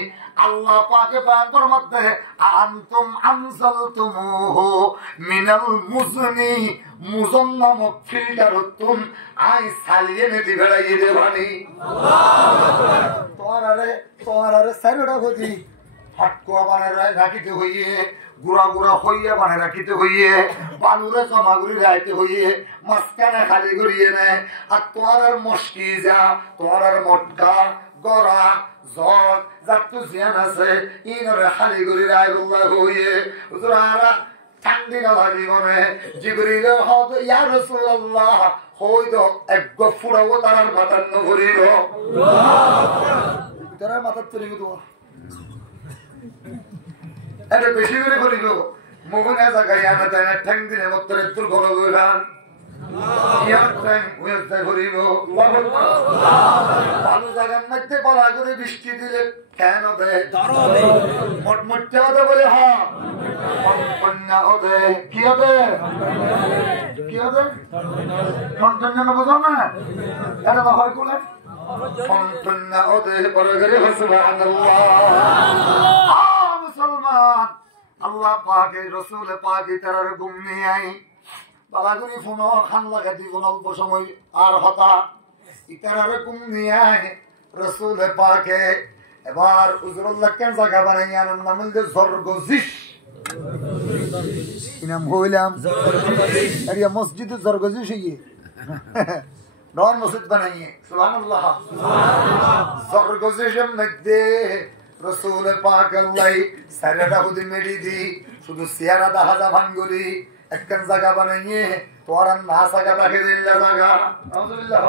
আল্লাহ পাকে বান্দর মধ্যে আনতুম আনসালতুমুহু মিনাল মুজনি মুজন নামক ফিল্টারতুন আই সালিয়ে নেতি বেড়াইয়ে দেবানি। তোমারে সাইরোটা গদি ফাটকোয়া বানায় রাখিতে হইয়ে গুড়া গুড়া হইয়া বানায় রাখিতে হইয়ে বালুরে জমা করে রাখতে হইয়ে মাঝখানে খালি করিয়ে নেয়। আর তোমার মস্কি যা তোমার মটকা গড়া জ্বর যাত্তু জিয়ান আছে ইনরে খালি করে রায়গুল্লাহ হইয়ে হুজুরারা ঠান্ডি না লাগিব নে জিবরিল হদ ইয়া রাসূলুল্লাহ হইদ এক গফুরাও তার মাথার ন ভরিল তার মাথার তরি গো এটা বেশি করে ভরিল মগনে জায়গায় আনা তাই না ঠ্যাং দিনে মত্তরে তোর ঘর গইলাম ইয়ার ঠ্যাং ওই তাই ভরিল ভালো জায়গার মধ্যে বলা করে বৃষ্টি দিলে কেন দেয় মটমটে হতে বলে হ্যাঁ কন্যা হতে কি হবে কি হবে সন্তান বোঝো না এটা তো হয় কোলে কন্যা হতে বড় করে মুসলমান আল্লাহ পাকে রসুল পাকে তার ঘুম নিয়ে আই বালাগুড়ি ফোন খান লাগাতি কোন অল্প সময় আর হতা ইতার ঘুম নিয়ে আই রসুল পাকে এবার উজরুল্লাহ কেন জায়গা বানাই আনন্দ নাম জর্গজিস নাম হইলাম মসজিদ জর্গজিস নন মসজিদ বানাইয়ে সুবহানাল্লাহ জর্গজিসের মধ্যে রসুল পাক আল্লাহ সারাটা হুদি মেডি দি শুধু সিয়ারা দাহাজা ভাঙ্গুলি একখান জায়গা বানাইয়ে তোর না জায়গা রাখে দিল্লা জায়গা নাউজুবিল্লাহ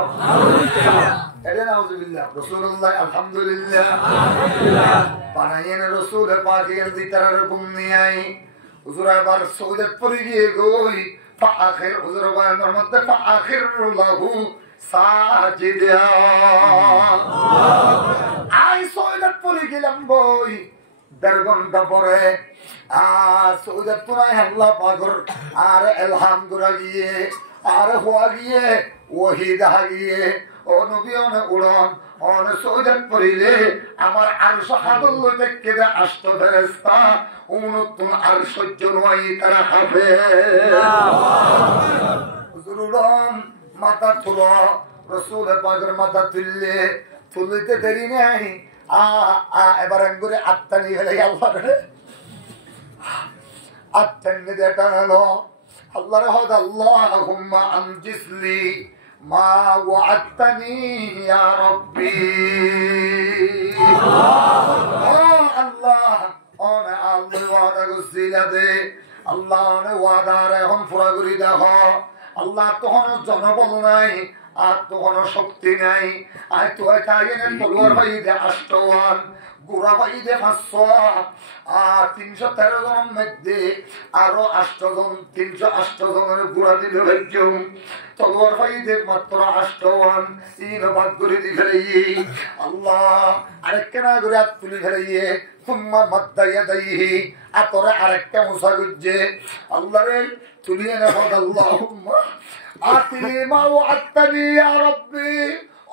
এটা নাউজুবিল্লাহ রাসূলুল্লাহ আলহামদুলিল্লাহ বানাইয়ে রসুল পাক এর দিতার রকম নিয়াই হুজুর এবার সৌদত পড়ে গিয়ে গই ফাআখির হুজুর বায়ানের মধ্যে ফাআখির লাহু সাজিদা আই সৌদত পড়ে গেলাম বই দেড় ঘন্টা পরে সৌদত পুরাই আল্লাহ পাগর আর এলহাম গুরা গিয়ে আর হওয়া গিয়ে ওহি দেখা গিয়ে ও নবী অনে উড়ন অনে সৌদত পড়িলে আমার আরশ হাতল দেখে দে আসত ফেরেশতা উনতুন আর সহ্য নয় তারা হবে হুজুর উড়ন মাথা তুলো রসুল পাগর মাথা তুললে তুলতে দেরি নাই এবার করে আত্মা নিয়ে গেলে আত্মান্নি দেখা গেল আল্লাহ রহদ আল্লাহুম্মা আনজিসলি মা ওয়া'আদতানি ইয়া রাব্বি আল্লাহ ওনে আল্লাহ ওয়াদা করছিলা দে আল্লাহ ওনে ওয়াদা এখন পুরা করে দেখো আল্লাহ তখন জনবল নাই আর তো কোনো শক্তি নাই আর তো তাইনের তলোয়ার ভাইদে আষ্টওয়ান গোড়া ভাইদে 500 আর 313 জনের মধ্যে আরো 8 জন 308 জনের গোড়া দিলে ভাইজুম তলোয়ার ভাইদে মাত্র আষ্টওয়ান তিন ভাগ করে দিলে আল্লাহ আরেকটা না করে হাত তুলে ফেলাইয়ে সুম্মা মাদ্দা ইয়াদাইহি আতরে আরেকটা মুসা গুজে আল্লাহরে তুলিয়ে নেব আল্লাহুম্মা আতিনি মা ওয়া'আদতানি ইয়া রাব্বি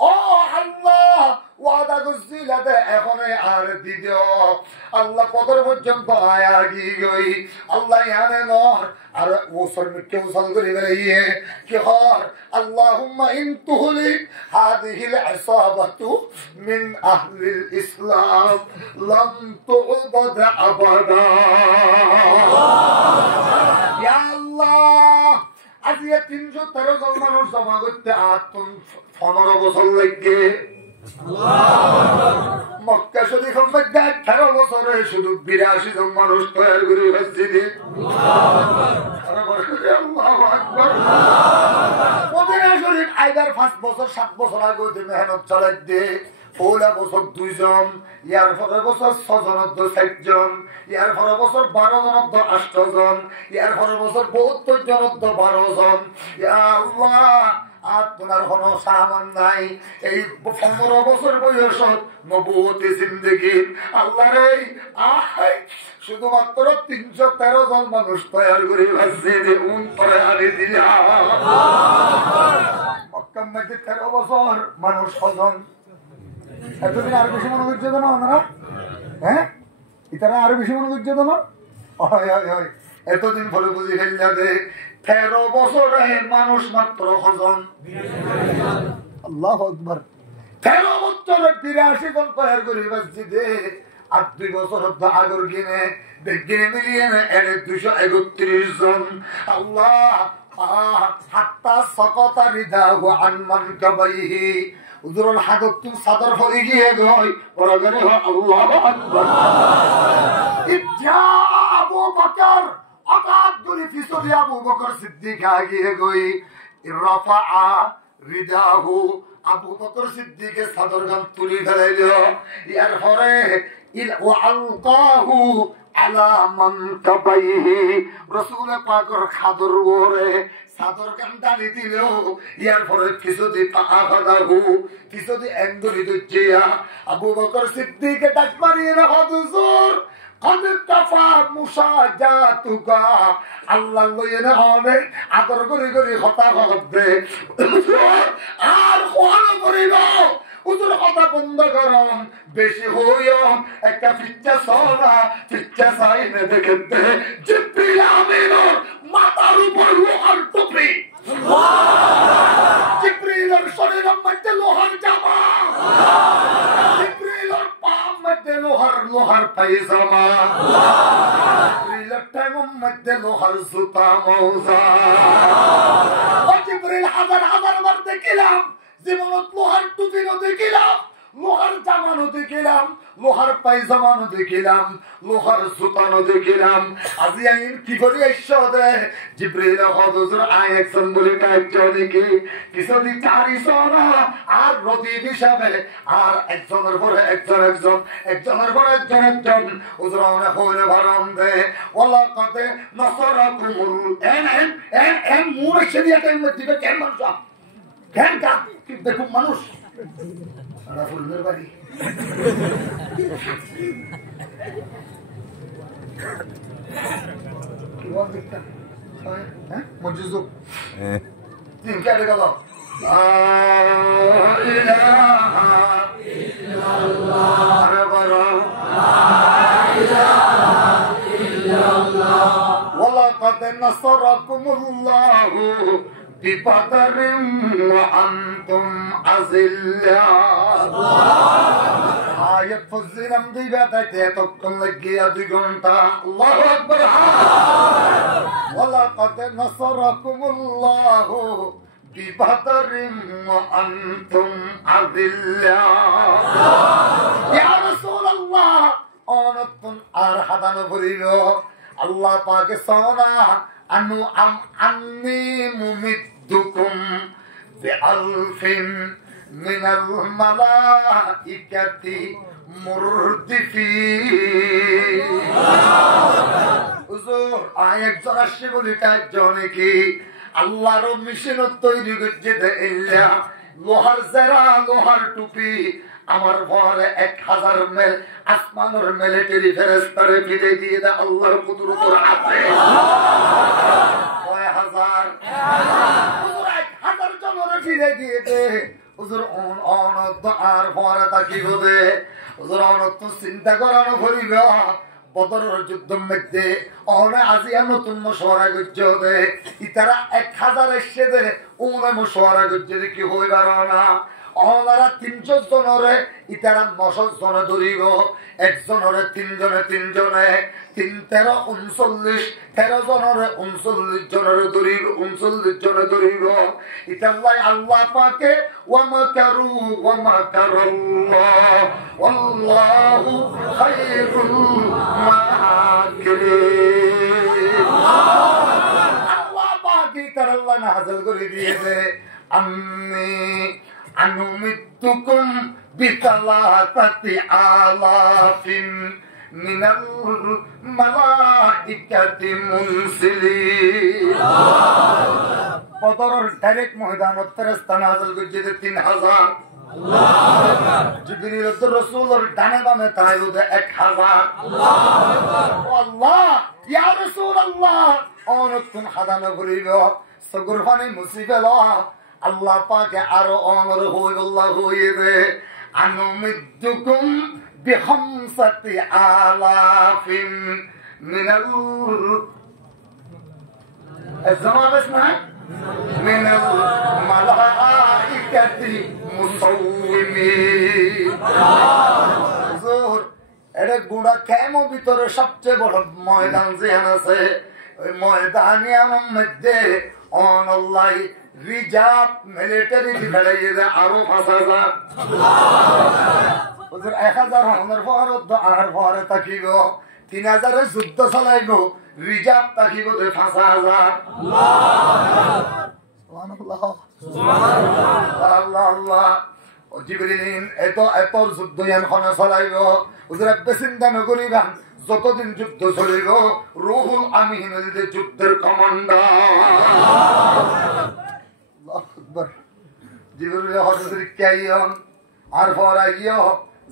ও আল্লাহ ওয়াদা করছিলাতে এখন আর দিও আল্লাহ কদর পর্যন্ত আয়া গই আল্লাহ ইয়ানে নর আর ওসর মিটকে উসাল করে গইয়ে কি হর আল্লাহুম্মা ইন তুহলি হাদিহিল ইসাবাতু মিন আহলিল ইসলাম লাম তু'বাদ আবাদা ইয়া আল্লাহ আজকে 313 জন মানুষ জমা করতে আর 15 বছর লাগে মক্কা শরীফের মধ্যে 18 বছরে শুধু 82 জন মানুষ তৈরি করে মসজিদে আল্লাহু আকবার মদিনা শরীফ আইবার 5 বছর 7 বছর আগে মেহনত চালাই দে ওলা বছর 2 জন ইয়ার পরের বছর 6 জন 4 জন ইয়ার পরের বছর 12 জন 8 জন ইয়ার পরের বছর 72 জন 12 জন ইয়া আল্লাহ আর তোমার কোনো সামান নাই এই 15 বছর বয়স নবুয়তি জিন্দেগি আল্লাহ রে শুধুমাত্র 313 জন মানুষ তৈরি করে মসজিদে পরে আনি দিলা মক্কা মধ্যে 13 বছর মানুষ ওজন এতদিন আরো বেশি মনোযোগ দেবো না ওনারা হ্যাঁ ইতারা আরো বেশি মনোযোগ দেবো না এতদিন পরে বুঝি ফেল যাবে 13 বছরে মানুষ মাত্র হজন আল্লাহু আকবার 13 বছরে 82 জন তৈরি করে মসজিদে আর 2 বছর আগর গিনে দেখগিনে মিলিয়ে এর 231 জন আল্লাহ হাত্তা সাকাতা রিদাহু আন মানকাবাইহি উজুরুল হাদত তুম সাদর হয়ে গিয়ে গই ওরা গরে আল্লাহু আকবার ইজ্জা আবু বকর আকাদুরি ফিসরি আবু বকর সিদ্দিক আগিয়ে গই রাফা রিদাহু আবু বকর সিদ্দিকের সাদর গান তুলি ফেলাইলো ইয়ার পরে ওয়ালকাহু আলা মানকাবাইহি রাসূল পাকের খাদর ওরে সাদর গান ডালি দিল ইয়ার পরে কিছুদি পাআখাদাহু কিছুদি এঙ্গুলি দুজিয়া আবু বকর সিদ্দিকে ডাক মারিয়ে হুজুর কদ তাফা মুসাজাতুকা আল্লাহ লইনে হবে আদর করে করে কথা হবে আর কোন করিব উজুর কথা বন্ধ করম বেশি হইও একটা ফিচ্চা সোনা ফিচ্চা সাইনে দেখতে জিব্রিল আমিনুর মাথার উপর লোহার টুপি জিব্রিলের শরীরের মধ্যে লোহার জামা জিব্রিলের পায়ের মধ্যে লোহার পায়জামা জিব্রিলের টাইমের মধ্যে লোহার জুতা মোজা জিব্রিল হাজার বার দেখিলাম জীবনত লোহার টুপিও দেখিলাম লোহার জামানো দেখিলাম লোহার পায়জামানো দেখিলাম লোহার জুতানো দেখিলাম আজি আইন কি করে ঈশ্বরে জিব্রাইল হুজুর আয়াতন বলে কাইজনে কি কিছুদি চারিসনা আর রদি হিসাবে আর একজনের পরে একজনের পরে একজন হুজুর অনেক হইলে ভারম দে ওয়ালা কতে নসরাকুমুল এন মুরে শরিয়া টাইম দিবে কেন মানুষ কেন কা দেখুন মানুষ ফুলের বাড়ি কি বল দেখতা হ্যাঁ মসজিদ তিন কে গেল ইলাহা ইল্লাল্লাহ আরবারা ইলাহা ইল্লাল্লাহ ওয়ালাকাদ নাসারাকুমুল্লাহু بِبَدْرٍ وَأَنْتُمْ أَذِلَّةٌ আয়াত ফজিলাম দিবা তাইতে তখন লাগিয়া 2 ঘন্টা আল্লাহু আকবার ওয়ালাকাদ নাসারাকুমুল্লাহু বিবাদরিন ওয়া আনতুম আযিল্লাহ ইয়া রাসূলুল্লাহ অনতুন আর হাদানো করিল আল্লাহ পাকে সানা আনু আন্নি মুমিদ্দুকুম বিআলফিন মিনাল মালাইকাতি মুরদিফিন হুজুর আরেকজন আসছে বলি কাজনে কি আল্লাহর মিশন তৈরি করতে দেইলা লোহার জারা লোহার টুপি আমার ঘরে 1000 মেল আসমানের মিলিটারি ফেরেশতারে ফিরে দিয়ে দে আল্লাহর কুদরতের হাতে কয় হাজার হুজুর 1000 জনের ফিরে দিয়ে দে হুজুর থাকিব দে ওজোর অনত চিন্তা করানো ভরিব বদরের যুদ্ধের মধ্যে অনে আজিয়া নতুন মশওয়ারা করছে দে ইতারা 1000 এসে দে ওনে মশওয়ারা করছে কি হইবার না অনারা 300 জনরে ইতারা 900 জন ধরিব একজনরে 3 জনে 3 জনে 3 13 39 13 জনরে 39 জনরে ধরিব 39 জনে ধরিব ইতাল্লাহ আল্লাহ পাকে ওয়া মাকারুল্লাহ ওয়াল্লাহু খায়রুল মাকিরিন আল্লাহ পাকে তাআলা নাযিল করে দিয়েছে আনুমিতুকুম বিসালাতাতি আলাফিন মিনাল মালাইকাতি মুনসিলিন বদরের ডাইরেক্ট ময়দানত ফেরেশতা নাযিল করেছে 3000 আল্লাহু আকবার জিবরিল রাসূলের ডানে বামে তাইয়ুদে 1000 আল্লাহু আকবার আল্লাহ ইয়া রাসূলুল্লাহ অনতুন হাদানা করিব সগরফানি মুসিবেলা আল্লাহ পাকে আরো অমর হইল্লাহ হইবে আনুমিদ্দুকুম বিখামসাতি আলাফিন মিনাল الزمابس معك من الملائكة مصومين زور এটা গুড়া কেমন ভিতরে সবচেয়ে বড় ময়দান যেখানে আছে ওই ময়দানের মধ্যে অনল্লাহ রিজার্ভ মিলিটারি ফেলাইয়ে দেয় আরো 5000 ওদের 1000 হওয়ার পর আর পরে থাকিব 3000 যুদ্ধ চালাইব রিজার্ভ থাকিব 5000 সুবহানাল্লাহ সুবহানাল্লাহ আল্লাহ ও জিবরিল এত যুদ্ধ ইয়ানখানে চালাইব ওদের চিন্তা নকরিবা যতদিন যুদ্ধ চলিব রুহুল আমিন যুদ্ধের কমান্ডার জিবরিল হযরত কাইয়ম আর পর আইও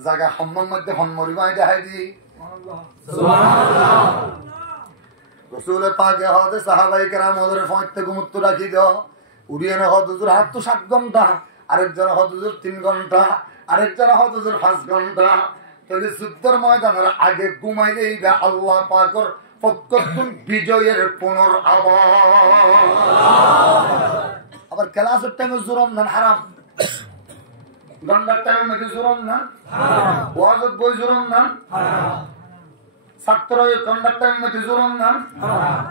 জায়গা সম্মান মধ্যে হনমরিবাই দেখাই দি সুবহানাল্লাহ রাসূল পাকে হযরত সাহাবায়ে কেরাম ওদের ফয়তে গুমুত্ত রাখি দাও উড়িয়ে না হুজুর হাত তো 7 ঘন্টা আরেকজন হুজুর 3 ঘন্টা আরেকজন হুজুর 5 ঘন্টা তবে যুদ্ধের ময়দানের আগে ঘুমাইলেই আল্লাহ পাকের পক্ষতুন বিজয়ের আবার ক্লাসের টাইমে জুরম না হারাম গন্ডার টাইমের মধ্যে জুরম না হারাম ওয়াজত বই জুরম না হারাম ছাত্র গন্ডার টাইমের মধ্যে জুরম না হারাম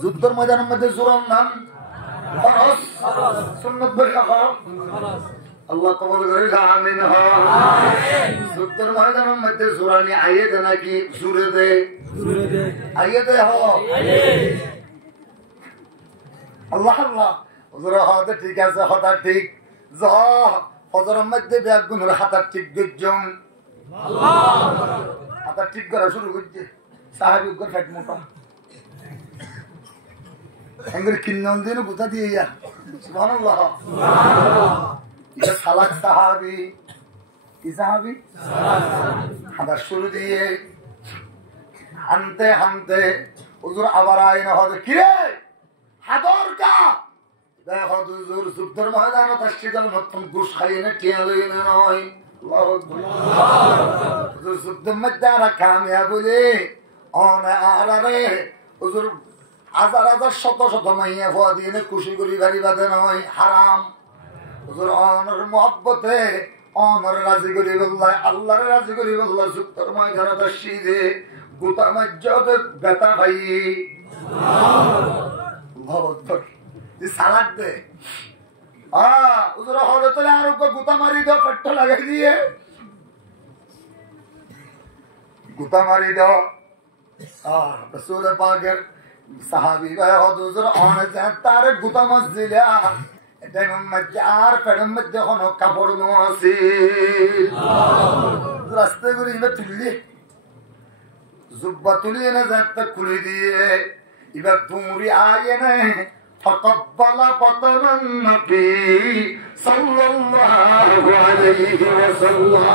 যুদ্ধের ময়দানের মধ্যে জুরম না ফরজ সুন্নাত বই খাও আল্লাহ কবুল করে আমিন আমিন যুদ্ধের ময়দানের মধ্যে জুরানি আইয়ে নাকি জুরে দে আইয়ে দে হো আইয়ে আল্লাহ আল্লাহ হুজুর হাতে ঠিক আছে হাতা ঠিক যা হযরত মধ্যে বেগুনের হাতা ঠিক গজ্জম আল্লাহ হাতা ঠিক করা শুরু করছে সাহাবী উগ্র ফেট মোটা এঙ্গের কিন্নন দিন গুতা দিয়ে ইয়া সুবহানাল্লাহ সুবহানাল্লাহ এটা সালাক সাহাবী কি সাহাবী হাতা শুরু দিয়ে হানতে হানতে হুজুর আবার আইনা হবে কি রে হাদর কা দেখো হুজুর যুদ্ধের ময়দানে তাসকিদাল নতুন ঘুষ খাইয়ে না টিয়া লই না নয় আল্লাহু আকবার হুজুর যুদ্ধের মধ্যে আর কামিয়াব বলে অনে আরারে হুজুর হাজার হাজার শত শত মাইয়া ফোয়া দিয়ে খুশি করি গাড়ি বাঁধে নয় হারাম হুজুর অনর মহব্বতে অনর রাজি করি বললাই আল্লাহর রাজি করি বললাই যুদ্ধের ময়দানে তাসকিদে গোটা মজ্জতে বেতা ভাই সালাদ দে গুতা মারি দাও পেট লাগাই দিয়ে গুতা মারি দাও রাসূল পাকের সাহাবী ভাই হুজুর অনেক তার গুতা মাছ দিলা এটা মধ্যে আর পেটের মধ্যে কোনো কাপড় নো আছে রাস্তা করে ইবে তুললি জুব্বা তুলি এনে যাতে খুলে দিয়ে এবার তুমি আয়ে না فقبل بطن النبي صلى الله عليه وسلم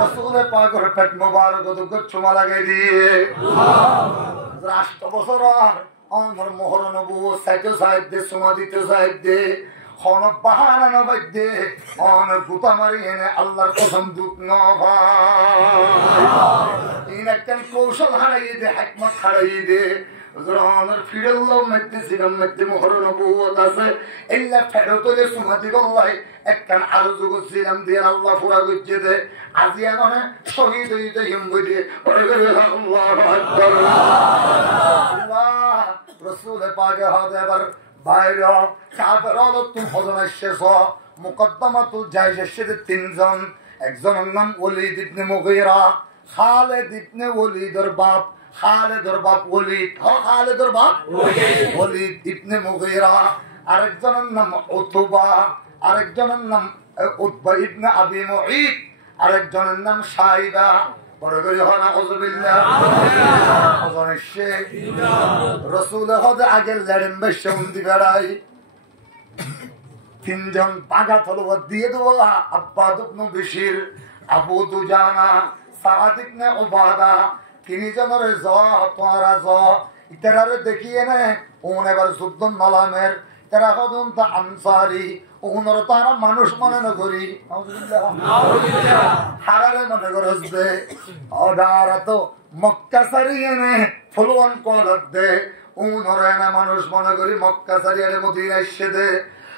رسول پاک পেট মোবারক দুঃখ চুমা লাগাই দিয়ে রাষ্ট্র বছর আমার মোহর নবু সাইতে সাইতে চুমা দিতে সাইতে খন বাহানা নবাই দে অন গুতা মারি এনে আল্লাহর কসম দুঃখ নভাই একখান কৌশল হারাই দে হিকমত হারাই দে জরানের ফিরল্লাহ মধ্যে সিরাম মধ্যে মোহর নবুয়ত আছে ইল্লা ফেরতলে সুমাতি বল্লাই একখান আরজু করছিলাম দিয়ে আল্লাহ পুরা গুজে দে আজিয়া মানে শহীদ হইতে হিমবুদি আল্লাহু আকবার আল্লাহ রাসূল পাকে হাতে এবার বাইরে কাফের তুম হজনা শেষ মুকদ্দমাতুল জায়শের তিনজন একজনের নাম ওলীদ ইবনে মুগীরা খালিদ ইবনে ওলীদের বাপ খালিদের বাপ ওলীদ খালিদের বাপ ওলীদ ইবনে মুগীরা আরেকজনের নাম উতবা আরেকজনের নাম উতবা ইবনে আবি মুঈদ আরেকজনের নাম সাইবা বড় করে হনা আউযুবিল্লাহ হজনের শেখ রাসূল হদে আগে লড়েন বেশি বেড়াই তিনজন বাঘা তলোয়ার দিয়ে দেবো আব্বাদ ইবনে বিশির আবু দুজানা সাআদ ইবনে উবাদা তিনজনের তোরা ইতারে দেখিয়ে নে ওন এবার যুদ্ধ নলামের তারা হদুন তা আনসারি ওনর তারা মানুষ মনে না করি হারারে মনে করছে অদারা তো মক্কা সারিয়ে নে ফুলওয়ান কলদ দে ওনরে না মানুষ মনে করি মক্কা সারিয়ে মদিনা এসে দে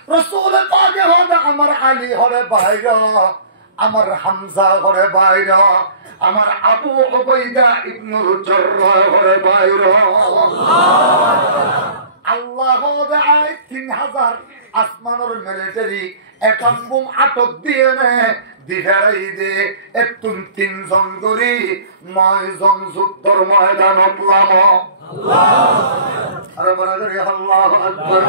রাসূল পাকে হদা আমার আলী হরে বাইরা আমার হামজা হরে বাইরা আমার আবু উবাইদা ইবনুল জাররাহ হরে বাইরা আল্লাহ দাই 3000 আসমানের মিলিটারি এখন বুম আটক দিয়ে নে দিহাই দে একতুম তিনজন গরি 9 জন যুদ্ধের ময়দানত নামো আল্লাহ আরে বরাবর আল্লাহু আকবার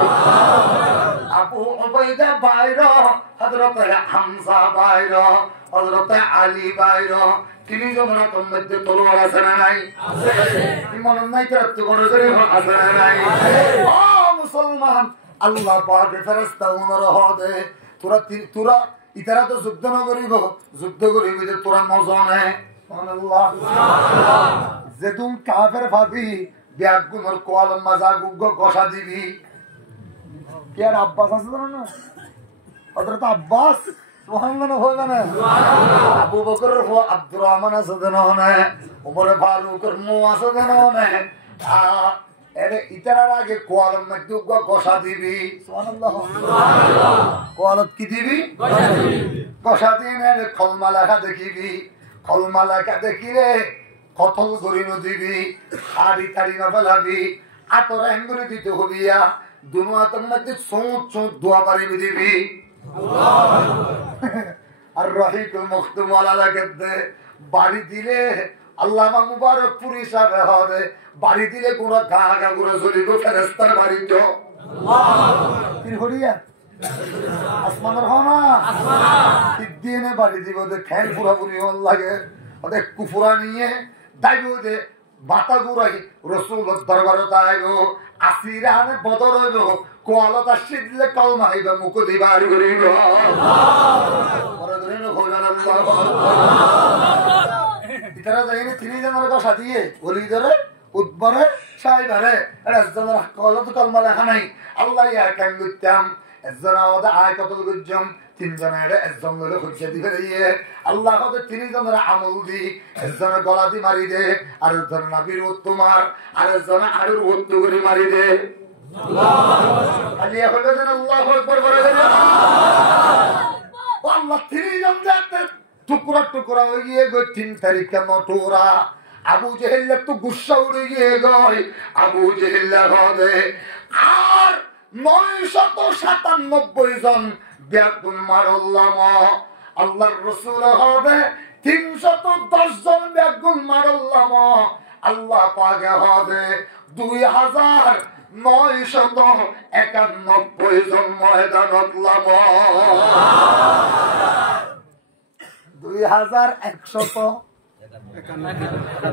আবু উবাইদা বাইরা হযরত হামজা বাইরা হযরত আলী বাইরা তিনজনের মধ্যে তলোয়ার আছে না নাই আছে ইমান নাই তো করে করে আছে না নাই ও মুসলমান আল্লাহ পাকে ফেরেশতা ওনর হদে তোরা ইতারা তো যুদ্ধ না করিব যুদ্ধ করিব যে তোরা মজনে সুবহানাল্লাহ যে তুমি কাফের ভাবি ব্যাগুনর কোয়াল মাজা গুগ্গ গোসা দিবি কি আর আব্বাস আছে না হযরত আব্বাস সুবহানাল্লাহ হবে না আবু বকরের হো আব্দুর রহমান আছে না ওমর ফারুকের মো আছে না এরে ইতারার আগে কোয়ালের মধ্যে গোসা দিবি সুবহানাল্লাহ কোয়ালত কি দিবি গোসা দিয়ে নে কলমা লেখা দেখিবি কলমা লেখা দেখিলে কতল করি দিবি হাড়ি তাড়ি না ফেলাবি আতর এঙ্গুরি দিতে হবিয়া দুনো হাতের মধ্যে চোঁচ দোয়া পারিবি দিবি আর রহিকুল মখতুম ওয়ালা লাগতে বাড়ি দিলে আল্লামা মুবারকপুর হিসাবে হবে বাড়ি দিলে কোনো গা গা করে চলিব ফেরেস্তার বাড়ি তো আসমানের হনা দিনে বাড়ি দিব খেল পুরাপুরি লাগে ওদের কুফুরা নিয়ে দাইব যে বাতা গুড়াই রসুল দরবারত আইব আসিরানে বদর হইব কোয়ালতা সিদ্ধলে কলমা হইব মুখ দিবার করিব ইতারা যাইনি তিনজনের কথা দিয়ে বলি ধরে উদ্বরে সাইবারে একজনের কলত কলমা লেখা নাই আল্লাহ কেন করতাম একজন আমাদের আয় কতল গুজম তিনজনের একজন হলে খুঁজে দিবে দিয়ে আল্লাহ তিনজনের আমল দি একজনের গলা দি মারি দে আর একজন নাবির উত্তমার আর একজন আরুর উত্তু করে মারি দে আল্লাহ তিনজন যাতে টুকরা টুকরা হয়ে গিয়ে গো 3 তারিখে মটোরা আবু জেহেল তো গুসা উড়ে গিয়ে গয় আবু জেহেল হবে আর 997 জন ব্যাগুন মারল্লাম আল্লাহর রাসূল হবে 310 জন ব্যাগুন মারল্লাম আল্লাহ পাকে হবে 2991 জন ময়দানত লাম 2100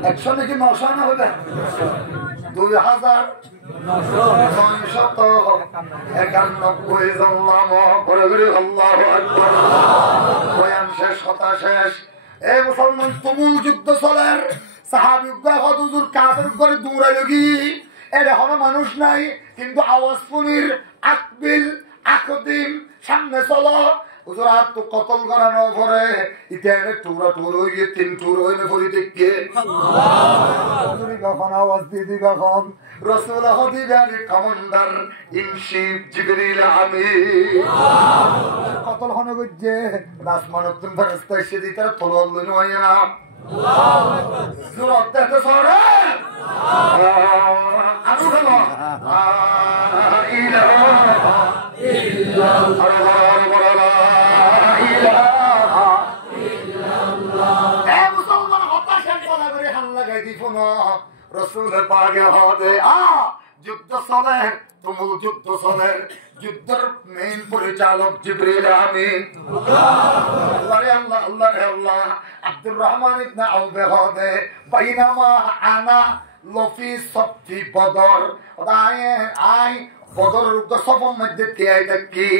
100 নাকি 900 না হবে 2991 জন লাম পরে আল্লাহু আকবার বয়ান শেষ কথা শেষ এই মুসলমান তুমুল যুদ্ধ চলের সাহাবীরা হুজুর কাফের করে দৌড়াই লাগি এর হলো মানুষ নাই কিন্তু আওয়াজ পুনির আকবিল আকদিম সামনে চলো হুজুর আর তো কতল করানো পরে ইতিহাসে টুরা টুর হইয়ে 3 টুর হইলে পরে দেখে হুজুরি কখন আওয়াজ দিদি কখন রাসূল হদিগারি কমান্ডার ইন চিফ জিবরিল আমিন কতল হনে গজ্জে আসমানতুন ফেরেশতা এসে দিতে তলোয়ার লইনো হয় না আল্লাহু আকবার জোরে দেখো সরে আবু হলো ইলাহা ইল্লাল্লাহ রসুল পাগে হদে যুদ্ধ চলে তুমুল যুদ্ধ চলে যুদ্ধের মেইন পরিচালক জিবরিল আমিন আল্লাহ আল্লাহ আল্লাহ আব্দুর রহমান ইবনে আউফ হদে বাইনামা আনা লফি সফি বদর আই বদর সফর মধ্যে কে দেখি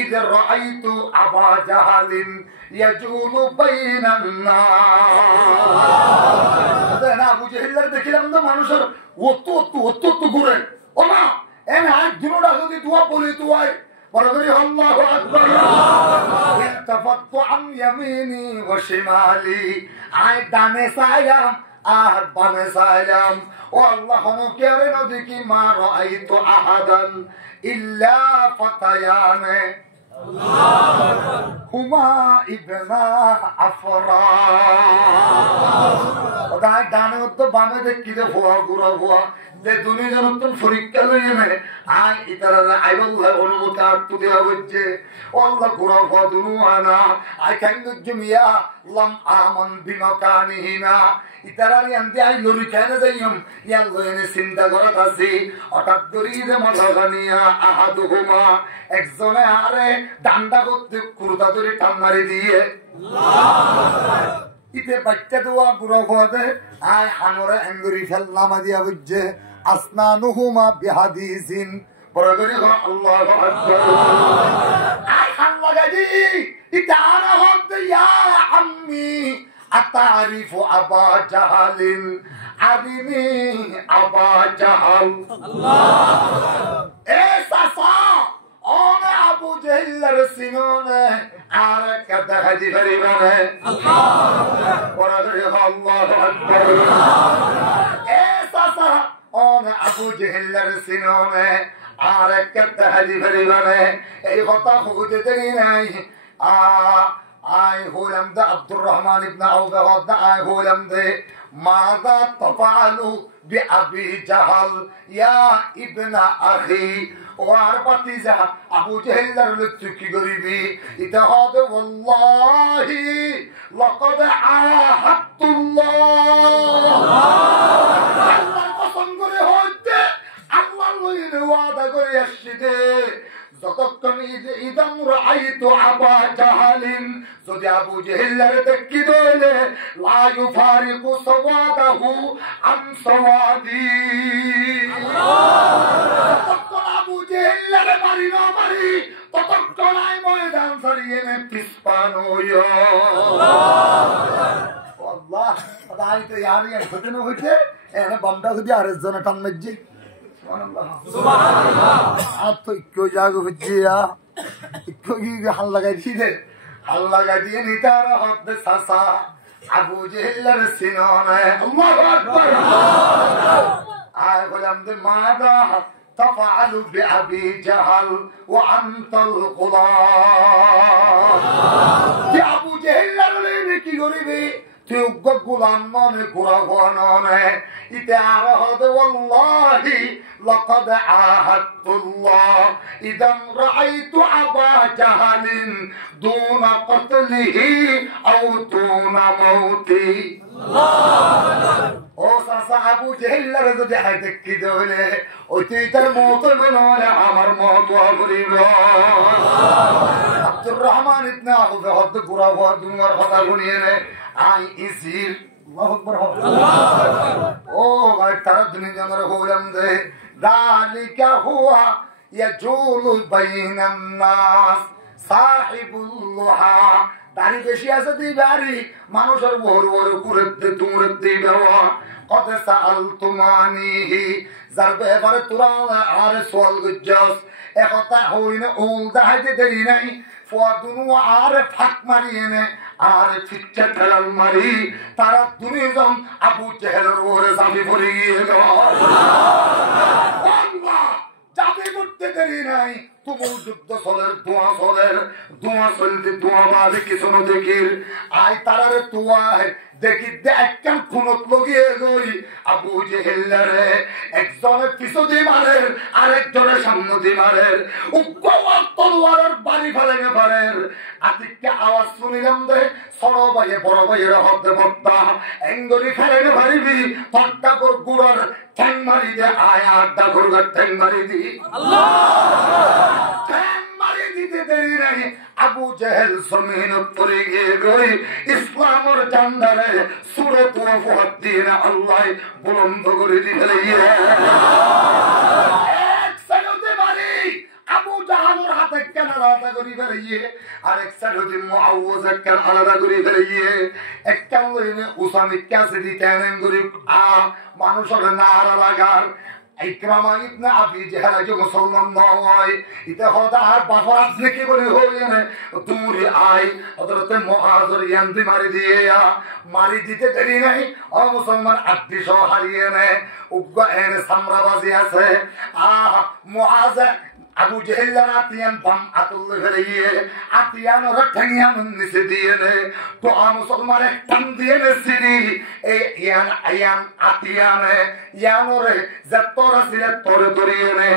ইদে রাআইতু আবা জাহালিন ইয়াজুলু বাইনান নাস না আবু জাহেলের দেখিলাম তো মানুষের অত ঘুরে ও না এন আজ দিনটা যদি দোয়া বলি তুই বলবি আল্লাহু আকবার ইয়াতাফাত্তু আন ইয়ামিনি ওয়া শিমালি আই ডানে সাইলাম আর বামে সাইলাম ও আল্লাহ কে নদী কি মা রাআইতু আহাদান ইল্লা ফাতায়ানে হুমা ইবনা আফরা ওদাই ডানে তো বামে দেখি দে ফোয়া গুরা ফোয়া দে দুনিজন তো পরীক্ষা লইয়ে মে আই ইতারা আইবল্লাহ অনুমতি আর তো দেওয়া হচ্ছে আল্লাহ গুরা ফোয়া দুনু আনা আই কাইন্দু জুমিয়া লাম আমান বিমাকানিহিনা ইতারারি আনতে আই লরি কেন যাইম ইয়া লইনে চিন্তা করত আছি হঠাৎ করি দে মাথাখানিয়া আহাদুহুমা একজনে আরে ডান্ডা করতে কুরতা ধরে টান মারি দিয়ে ইতে বাচ্চা দোয়া বুড়ো পদে আয় হানরে আঙ্গুরি ফেললাম দিয়া বুঝছে আসনানুহুমা বিহাদিসিন বড়গরি আল্লাহু আকবার আয় খান লাগাজি ইতারা হদ ইয়া আম্মি আতারিফু আবা জাহালিন আদিনি আবা জাহাল আল্লাহ এ সাসা ওনে আবু জাহেলের সিননে আর কত হাজি ফরিবানে আল্লাহু আকবার আল্লাহু আকবার এ সাসা ওনে আবু জাহেলের সিননে আর কত হাজি ফরিবানে এই কথা খুঁজে দেই নাই আই হলাম দা আব্দুর রহমান ইবনে আউফ দা আই হলাম দে মাযা তাফআলু বিআবি জাহাল ইয়া ইবনা আখি ওয়ার বাতিজা আবু জাহেলের লুচ্চু কি গরিবি এটা হবে ওয়াল্লাহি লাকাদ আহাদতুল্লাহ আল্লাহ কসম করে হইতে আল্লাহ লইলে ওয়াদা করে আসছে দে যতক্ষণ ইদাম রাআইতু আবা জাহালিন যদি আবু জাহেলের দেখি দইলে লা ইউফারিকু সাওয়াদাহু আন সাওয়াদি আল্লাহ আবু জাহেলের মারি না মারি ততক্ষণ আই ময়দান ছাড়িয়ে নে পিছপানো আল্লাহ আল্লাহ তো ইয়ারি ঘটনা হইছে এনে বমটা যদি আরেকজন টান মেজে সুবহানাল্লাহ আপ তো क्यों जाग भजिया क्यों की हाल लगाई थी दे हाल लगा दिए नितारा हद सासा अबू जहल सिनोने अल्लाहु अकबर आय गुलाम दे मादा तफअल बिअबी जहल व अंत الغلام या अबू जहल ने की गरीबी تيوغ غلام نوني غرا غنوني إتعرض والله لقد عاهدت الله إذا رأيت أبا جهل دون قتله أو دون موته ও সাসা আবু জাহেলের যদি হাতে কি দলে ওই তার মত মনে আমার মত করিল আব্দুর রহমান ইবনে আউফ হদ পুরা ওয়ার দুনিয়ার কথা গুনিয়ে নে আই ইসির আল্লাহু আকবার ও ভাই তার দুনিয়ার হলাম দে যালিকা হুয়া ইয়াজুলু বাইনান নাস সাহিবুল্লাহ দাড়ি বেশি আছে দি বাড়ি মানুষের বড় বড় কুরতে তুমরতে দেওয়া قد سألتمانيه ضرب فرترا আর সোয়াল গজ্জাস একতা হইনে ওল দাহাইতে দেরি নাই ফুয়াদুনু আর ফাক মারিয়েনে আর ফিচ্চা ঠেলাল মারি তারা দুনিজন আবু জেহেলের ওরে জামি পড়ে গিয়ে গেল আল্লাহ জামি করতে দেরি নাই তুমুল যুদ্ধ চলের ধোঁয়া চলতে ধোঁয়া মাঝে কিছু দেখির আই তারারে তুয়ায় দেখি একখান খুনত লগিয়ে গই আবু জেহেলরে একজনের পিছু দিয়ে মারের আরেকজনের সামনে দিয়ে মারের উগ্রবাদ তলোয়ারের বাড়ি ফেলেনে পারের আতিককে আওয়াজ শুনিলাম দে সড় ভাইয়ে বড় ভাইয়ের হতে বর্তা এঙ্গরি ফেলেনে পারিবি তট্টা কর গুড়ার ঠ্যাং মারি দে আয় আড্ডা করবার ঠ্যাং মারি দি আল্লাহ ঠ্যাং মারি দিতে দেরি নাই আবু জেহেল জমিন পড়ে গিয়ে গই ইসলামের জান্ডারে সূরত ওয়াফাত দিন আল্লাহ বুলন্দ করে দিলে এক সাইডে মারি আবু জাহালের হাতে কেন আলাদা করে ফেলিয়ে আরেক সাইডে মুআওয়াজ কেন আলাদা করে ফেলিয়ে একটা লইনে উসামি কাছে দিতেন করে মানুষের নারা লাগার ইকরামা ইবনে আবি জাহল যে মুসলমান নয় এটা খোদার বাফরাত নাকি বলে হইনে দূরে আই হযরত মুআযের ইয়ান্দি মারি দিতে দেরি নাই ও মুসলমান আদি সহ হারিয়ে নে উগ্র এনে সামরাবাজি আছে মুআয আবু জেহেল আতিয়ান বাম আতুল ফেরিয়ে আতিয়ান রঠঙ্গিয়ান নিচে দিয়ে নে তো মুসলমান এক টান দিয়ে নে সিরি এই ইয়ান আতিয়ান ইয়ানরে যতরা ছিল তোরে ধরিয়ে নে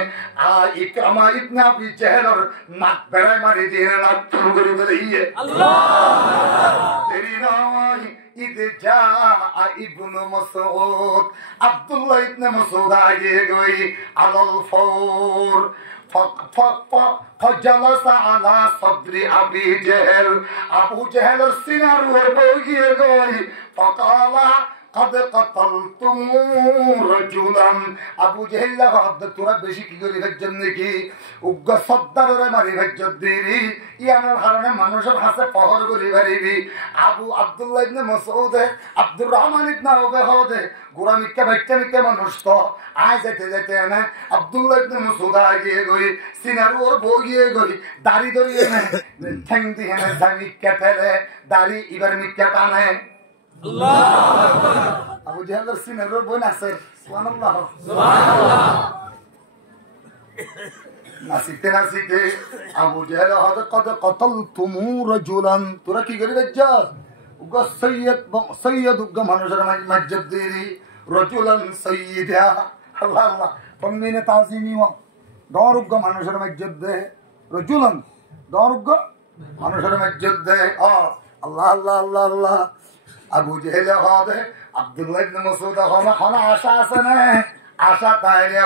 ইকরামা ইবনে আবি জেহেলর নাক বেড়াই মারি দিয়ে নাক তুল করে ফেলিয়ে আল্লাহ দেরি নয় ইদে যা ইবনে মাসউদ আব্দুল্লাহ ইবনে মাসউদ আগে গই আলাল ফৌর فجلس على صدر أبي جهل أبو جهل السنار وبوجيه قوي فقال قد قتلتم رجلا أبو جهل لغد ترى بشي كي قولي فجنكي وقا صدر رماري فجديري يعني الحرنة منوشر حسب فهر قولي فريبي أبو عبد الله ابن مسعود عبد الرحمن ابن عبد গোরা মিথ্যা ভাইটা মিথ্যা মানুষ তো আয় যেতে যেতে না আব্দুল্লাহ ইবনে মাসউদ আগে গই সিনার ওর বগিয়ে গই দাড়ি ধরিয়ে না ঠ্যাং দিয়ে না জামি কেটেলে দাড়ি এবার মিথ্যা টানে আল্লাহু আকবার আবু জাহলের সিনার ওর বই আছে সুবহানাল্লাহ নাসিতে আবু জাহল হদ কদ কতলতুমু রাজুলান তোরা কি করে যাস উগা সৈয়দ উগা মানুষের মসজিদ দেরি রজুলান সৈয়দা আল্লাহ আল্লাহ তমিনে তাজিমি ওয়া দর উগা মানুষের মসজিদ দে রজুলান দর উগা মানুষের মসজিদ দে আল্লাহ আল্লাহ আল্লাহ আল্লাহ আবু জেহেল হদে আব্দুল্লাহ ইবনে মাসউদ হনা আশা আছে না আশা তাই রে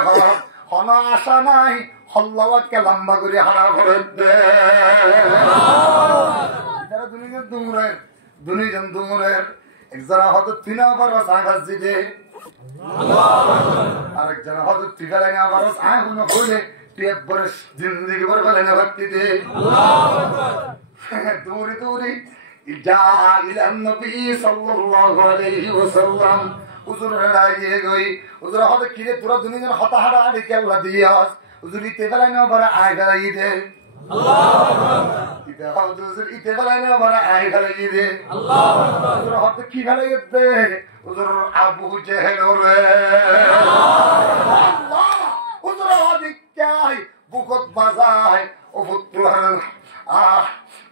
হনা আশা নাই হল্লাওয়াকে লম্বা করে হারা করে দে যারা দুনিজন দুমুরের একজনা হয়তো তিন বারস আয় মসজিদে আরেকজনা হয়তো তিগালাই না বারস আয় হুনো হইলে তুই একবার জিন্দিগি ভর ফেলে না ভক্তিতে দৌড়ি দৌড়ি যা ইলান নবী সাল্লাল্লাহু আলাইহি ওয়াসাল্লাম হুজুরের আগে গই হুজুর হয়তো কিরে তোরা দুনিজন হতাহারা আদি কেল্লা দিয়াস হুজুর ইতে ফেলাই না বড় আয় গাই দে আল্লাহু আকবার ইতে হুজুর ইতে ফেলাই না বড় আয় গাই দে আল্লাহু আকবার হুজুর হয়তো কি ফেলাই দে হুজুর আবু জেহেল রে আল্লাহ হুজুর হয়তো কাই বুকত বাজায় ও পুত্র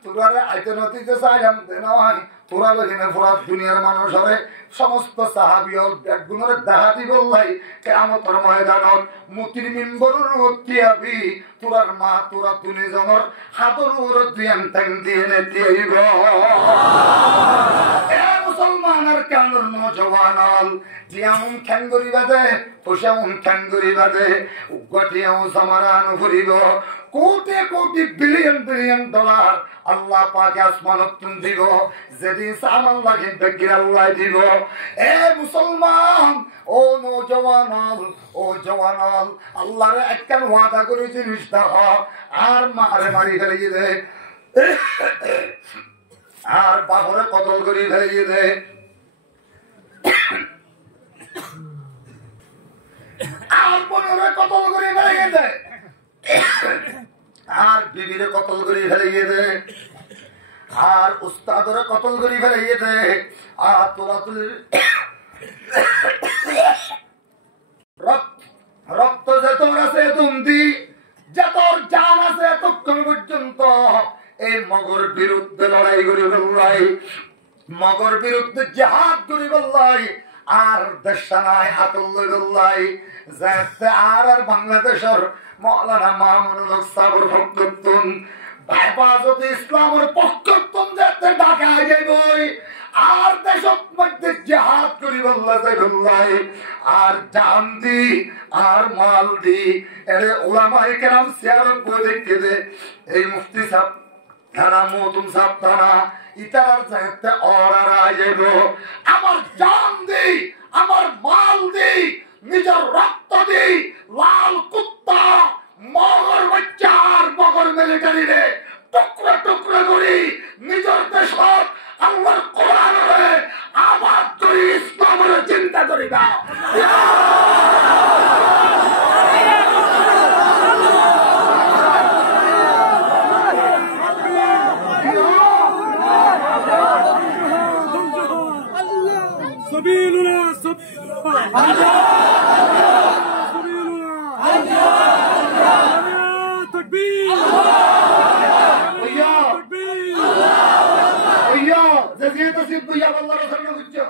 তোরারে আইতে নতিতে চাইলাম নয় তোরা লইনে পুরা দুনিয়ার মানুষ হবে সমস্ত সাহাবিয়ল ব্যাগুনের দাহাদি বললাই কিয়ামতের ময়দানত মুতির মিম্বরের উঠতে আবি তোরার মা তোরা তুনি জমর হাতর উপর দুয়ান টাং দিয়ে নে দিইব এ মুসলমানের কানুর নওজওয়ানল জিয়ামুন খাঙ্গরি বাদে পোশাউন খাঙ্গরি বাদে উগটিয়াও সমারান ফুরিব crore crore billion billion dollar আল্লাহ পাক আসমানত দিব যেদিন সামান লাগে বেগির আল্লাহ দিব এ মুসলমান ও নওজওয়ান আল্লাহর একখান ওয়াদা করে জিনিস দেখো আর মারে মারি ফেলিয়ে দে আর বাপরে কতল করে ফেলিয়ে দে বোনরে কতল করে ফেলিয়ে দেয় আর বিবিরে কতল করে ফেলিয়ে দেয় আর উস্তাদরে কতল করে ফেলিয়ে দেয় আর তোরা তুলে রক্ত যে তোর আছে তুমি যে তোর জান আছে এতক্ষণ পর্যন্ত এই মগর বিরুদ্ধে লড়াই করি বললাই মগর বিরুদ্ধে জিহাদ করি বললাই আর দেশানায় আতল্য বললাই যাতে আর বাংলাদেশের মৌলানা মামুনুল হক সাহেবের পক্ষতুন হেফাজত ইসলামের পক্ষতুন যাতে ঢাকায় যাইবই আর দেশের মধ্যে জিহাদ করি বললাই আর জান দি আর মাল দি এরে উলামায়ে কেরাম সিয়ারত বই দেখে দে এই মুফতি সাহেব থানা মতুম সাহেব থানা ইতার যাতে অরারা যাইব আমার জান দি আমার মাল দি নিজের রক্ত দি লাল কুত্তা মগর বাচ্চার মগর মিলিটারি রে টুকরা টুকরা করি নিজের দেশত আল্লাহর কোরআনে আবাদ করি ইসলামের চিন্তা করি না سبيلنا تكبير جزيرة سيد يا الله رسولنا وجه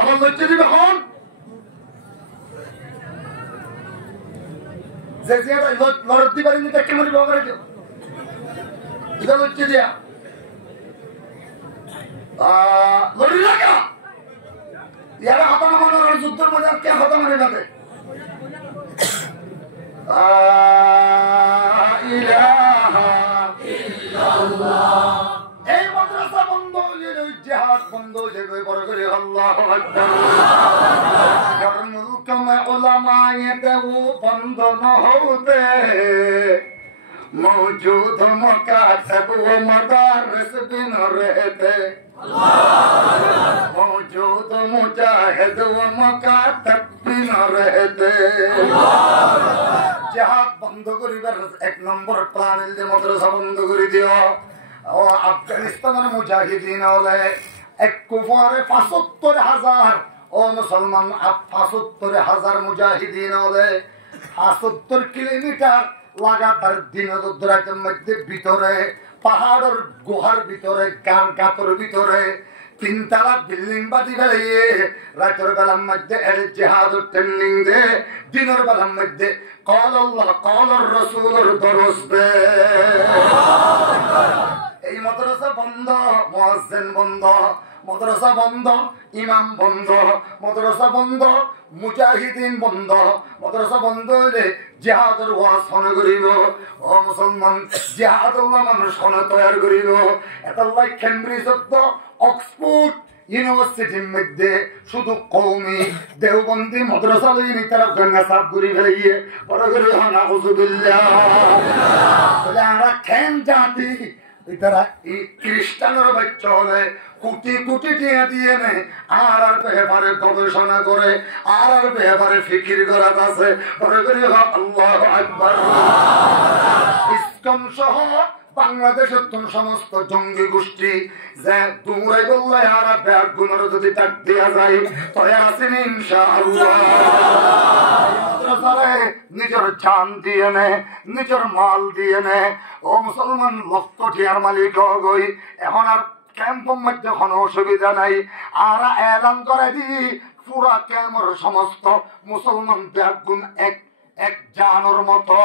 الله وجه بخون جزيرة لرد دي بارين تكي مري بوغر جو إذا وجه ديا لرد لگا यार हाथा ना मानो और जुद्दर मजा क्या हाथा माने जाते इलाहा इल्लल्लाह এই মাদ্রাসা বন্ধ হয়ে গেল জিহাদ বন্ধ হয়ে গেল বড় করে আল্লাহু আকবার কারণ মুলক মে উলামায়ে দেও বন্ধ না হতে मौजूद मकातब व मदारिस भी न रहते मौजूद मुजाहिद व मकातब भी न रहते जिहाद बंद करिবার এক নম্বর প্ল্যান এর মাদ্রাসা বন্ধ করে দিও ও আফগানিস্তানের মুজাহিদিন হলে এক কুফারে ৭৫,০০০ ও মুসলমান ৭৫,০০০ মুজাহিদিন হলে ৭৫ কিলোমিটার লাগাতার দিনদরাতের মধ্যে ভিতরে পাহাড়ের গুহার ভিতরে গাতর ভিতরে তিনতলা বিল্ডিং বাদি ফেলিয়ে রাতের বেলার মধ্যে এর জিহাদ ট্রেনিং দে দিনের বেলার মধ্যে কল আল্লাহ কল রাসূলের দরস দে এই মাদ্রাসা বন্ধ মুয়াজ্জিন বন্ধ মাদ্রাসা বন্ধ ইমাম বন্ধ মাদ্রাসা বন্ধ মুজাহিদিন বন্ধ মাদ্রাসা বন্ধ হইলে জিহাদের ওয়াজ শুনে করিব ও মুসলমান জিহাদুল্লাহ মানুষ শুনে তৈরি করিব এটাল্লাই কেমব্রিজ অক্সফোর্ড ইউনিভার্সিটির মধ্যে শুধু কওমি দেওবন্দি মাদ্রাসা লইনি তারা গঙ্গা সাফ করে ফেলিয়ে বড় করে হানা হুজুবিল্লাহ বলে আমরা কেন জাতি তারা খ্রিস্টানের বাচ্চা হলে কোটি কোটি টাকা দিয়ে নেয় আর ব্যাপারে গবেষণা করে আর ব্যাপারে ফিকির করার আছে আল্লাহু আকবার ইসলাম সহ বাংলাদেশের সমস্ত জঙ্গি গোষ্ঠী যে দৌড়াই বললে আর ব্যাগ গুণার যদি টাক দেওয়া যায় তবে আসেন ইনশাআল্লাহ নিজের জান দিয়ে নে নিজের মাল দিয়ে নে ও মুসলমান লক্ষ টিয়ার মালিক হই এখন আর ক্যাম্পের মধ্যে কোনো অসুবিধা নাই আর এলান করে দি পুরা ক্যাম্পের সমস্ত মুসলমান ব্যাগ গুণ এক এক জানোর মতো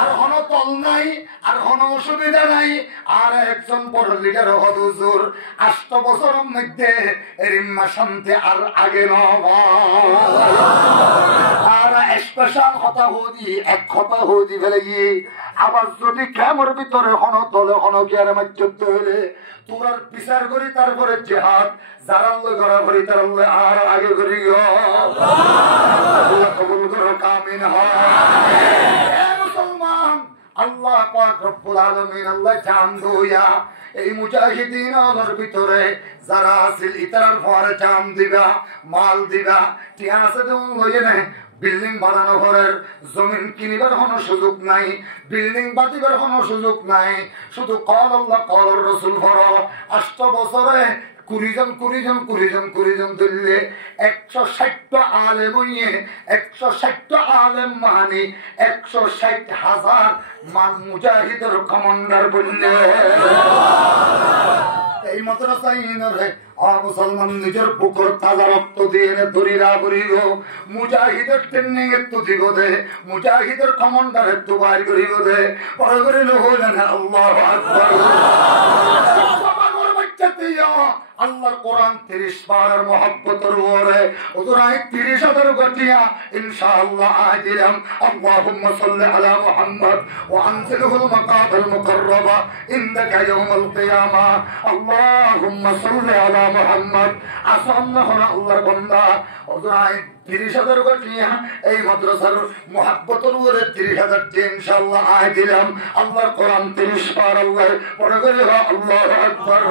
আর কোনো তল নাই আর কোনো অসুবিধা নাই আর একজন বড় লিডার হুজুর 8 বছরের মধ্যে রিম্মা শান্তি আর আগে আর স্পেশাল কথা হদি এক কথা হদি ফেলে আবার যদি ক্যামের ভিতরে কোনো তলে কোনো গিয়ার মাধ্যমে হইলে তোর বিচার করি তারপরে জিহাদ যারা করা করি তার আর আগে করি কবুল করো কামিন হয় মুসলমান আল্লাহ পাক রব্বুল আলামিন আল্লাহ জান দুয়া এই মুজাহিদিন আলোর ভিতরে যারা আছিল ইতার পরে চাম দিবা, মাল দিবা, ঠিক আছে তুমি লইয়ে নেই। বিল্ডিং বানানো ঘরের জমিন কিনিবার কোনো সুযোগ নাই, বিল্ডিং বাঁধিবার কোনো সুযোগ নাই, শুধু কল আল্লাহ কল রসুল ভর। 8 বছরে 20 জন দিল্লে 160টা আলেম হইয়ে 160টা আলেম মানে 160,000 মান মুজাহিদের কমান্ডার বললে। এই মাদ্রাসা ইনরে মুসলমান নিজের বুকের তাজা রক্ত দিয়ে দরিরা করিব, মুজাহিদের ট্রেনিং একটু দিব দে, মুজাহিদের কমান্ডার একটু বাইর করিব দে, পরে করিল হইলেন আল্লাহু আকবার। আল্লাহর কোরআন 30 পারার মহব্বতের ওরে ওদরাই 30,000 গটিয়া ইনশাআল্লাহ আদিলাম। আল্লাহুম্মা সাল্লি আলা মুহাম্মদ ওয়া আনজিলহুল মাকামাল মুকাররাবা ইনদাকা ইয়াউমাল কিয়ামা। আল্লাহুম্মা সাল্লি আলা মুহাম্মদ। আসান্না হল আল্লাহর বান্দা ওদরাই 30,000 গটিয়া এই মাদ্রাসার মহব্বতের ওরে 30,000 টি ইনশাআল্লাহ আদিলাম। আল্লাহর কোরআন 30 পার আল্লাহ পড়ে গেল আল্লাহু আকবার।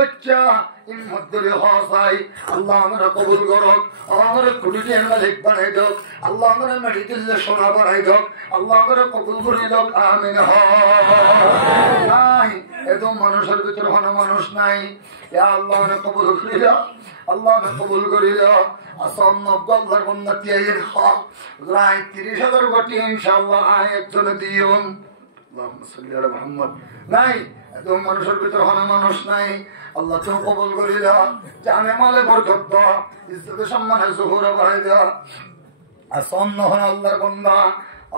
বাচ্চা ইন মধ্যে হাসাই আল্লাহ আমরা কবুল করক, আমরা কুটির মালিক বানাই দাও, আল্লাহ আমরা মেডিকেল সোনা বানাই দাও, আল্লাহ আমরা কবুল করে দাও। আমিন। নাই এত মানুষের ভিতরে কোনো মানুষ নাই, আল্লাহ আমরা কবুল করে দাও, আল্লাহ আমরা কবুল করে দাও। আসন নব্বর বন্ধা তিয়াইয়ের হক 30,000 গটি ইনশাআল্লাহ একজনে দিয়ন। আল্লাহুম্মা সাল্লি আলা মুহাম্মদ। নাই এত মানুষের ভিতরে কোনো মানুষ নাই, আল্লাহ তো কবুল করে দাও, জানে মালে বরকত দাও, ইজ্জত সম্মানে জোহর বাড়াই দাও। আসন নহন আল্লাহর বান্দা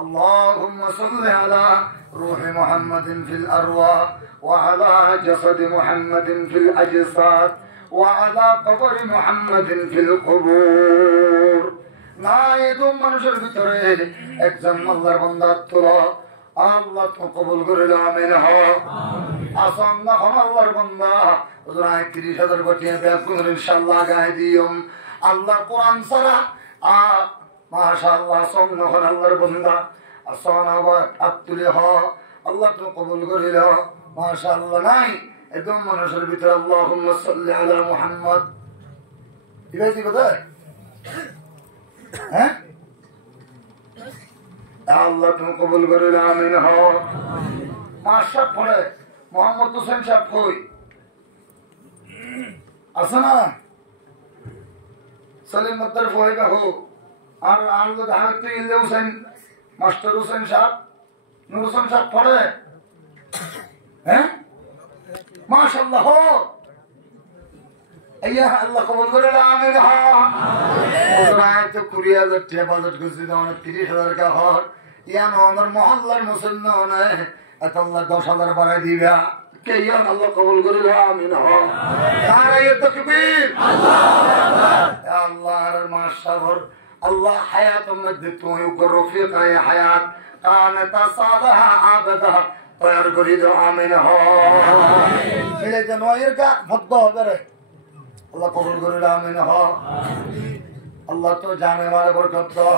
আল্লাহুম্মা সাল্লি আলা রূহি মুহাম্মাদিন ফিল আরওয়াহ ওয়া আলা জাসাদি মুহাম্মাদিন ফিল আজসাদ ওয়া আলা কবরি মুহাম্মাদিন ফিল কুবুর। না এত মানুষের ভিতরে একজন আল্লাহর বান্দা তোলা, আল্লাহ তো কবুল করে দাও। আমিন। আসন নহন আল্লাহর বান্দা 30,000 গটিয়া বেকুন ইনশাআল্লাহ গায়ে দিয়ম। আল্লাহ কোরআন ছাড়া মাশাআল্লাহ আসন নহন আল্লাহর বান্দা আসন আবার আত্তুলে হ আল্লাহ তো কবুল করে দাও। মাশাআল্লাহ নাই একদম মানুষের ভিতরে আল্লাহুম্মা সাল্লি আলা মুহাম্মদ। ইবাদি কোথায়? হ্যাঁ আল্লাহ তুমি কবুল করে দাও। আমিন। মাশাআল্লাহ পড়ে মোহাম্মদ হোসেন সাহেব কই আছে না? সলিম মদ্দার ফয়গা হো আর আলো ধারতে ইলে হোসেন মাস্টার হোসেন সাহেব নূর হোসেন সাহেব পড়ে। হ্যাঁ মাশাআল্লাহ হো আইয়া আল্লাহ কবুল করে দাও। আমিন। ওরাই তো 20,000 টাকা বাজেট গুছি দাও 30,000 টাকা হর ইয়ানো আমার মহল্লার মুসলমান এত আল্লাহ 10,000 বাড়াই দিবা কে ইয়ান আল্লাহ কবুল করে দাও। আমিন। নারায়ে তাকবীর আল্লাহর মাশাআল্লাহ আল্লাহ হায়াতুল মধ্যে তুমি রফিকায়ে হায়াত কানাত সালাহা আবাদা তৈরি করে দাও। আমিন। ছেলে জানোয়ারের কা মদ্দ হবে রে আল্লাহ কবুল করে দাও। আমিন। আল্লাহ তো জানে মালে বরকত দাও।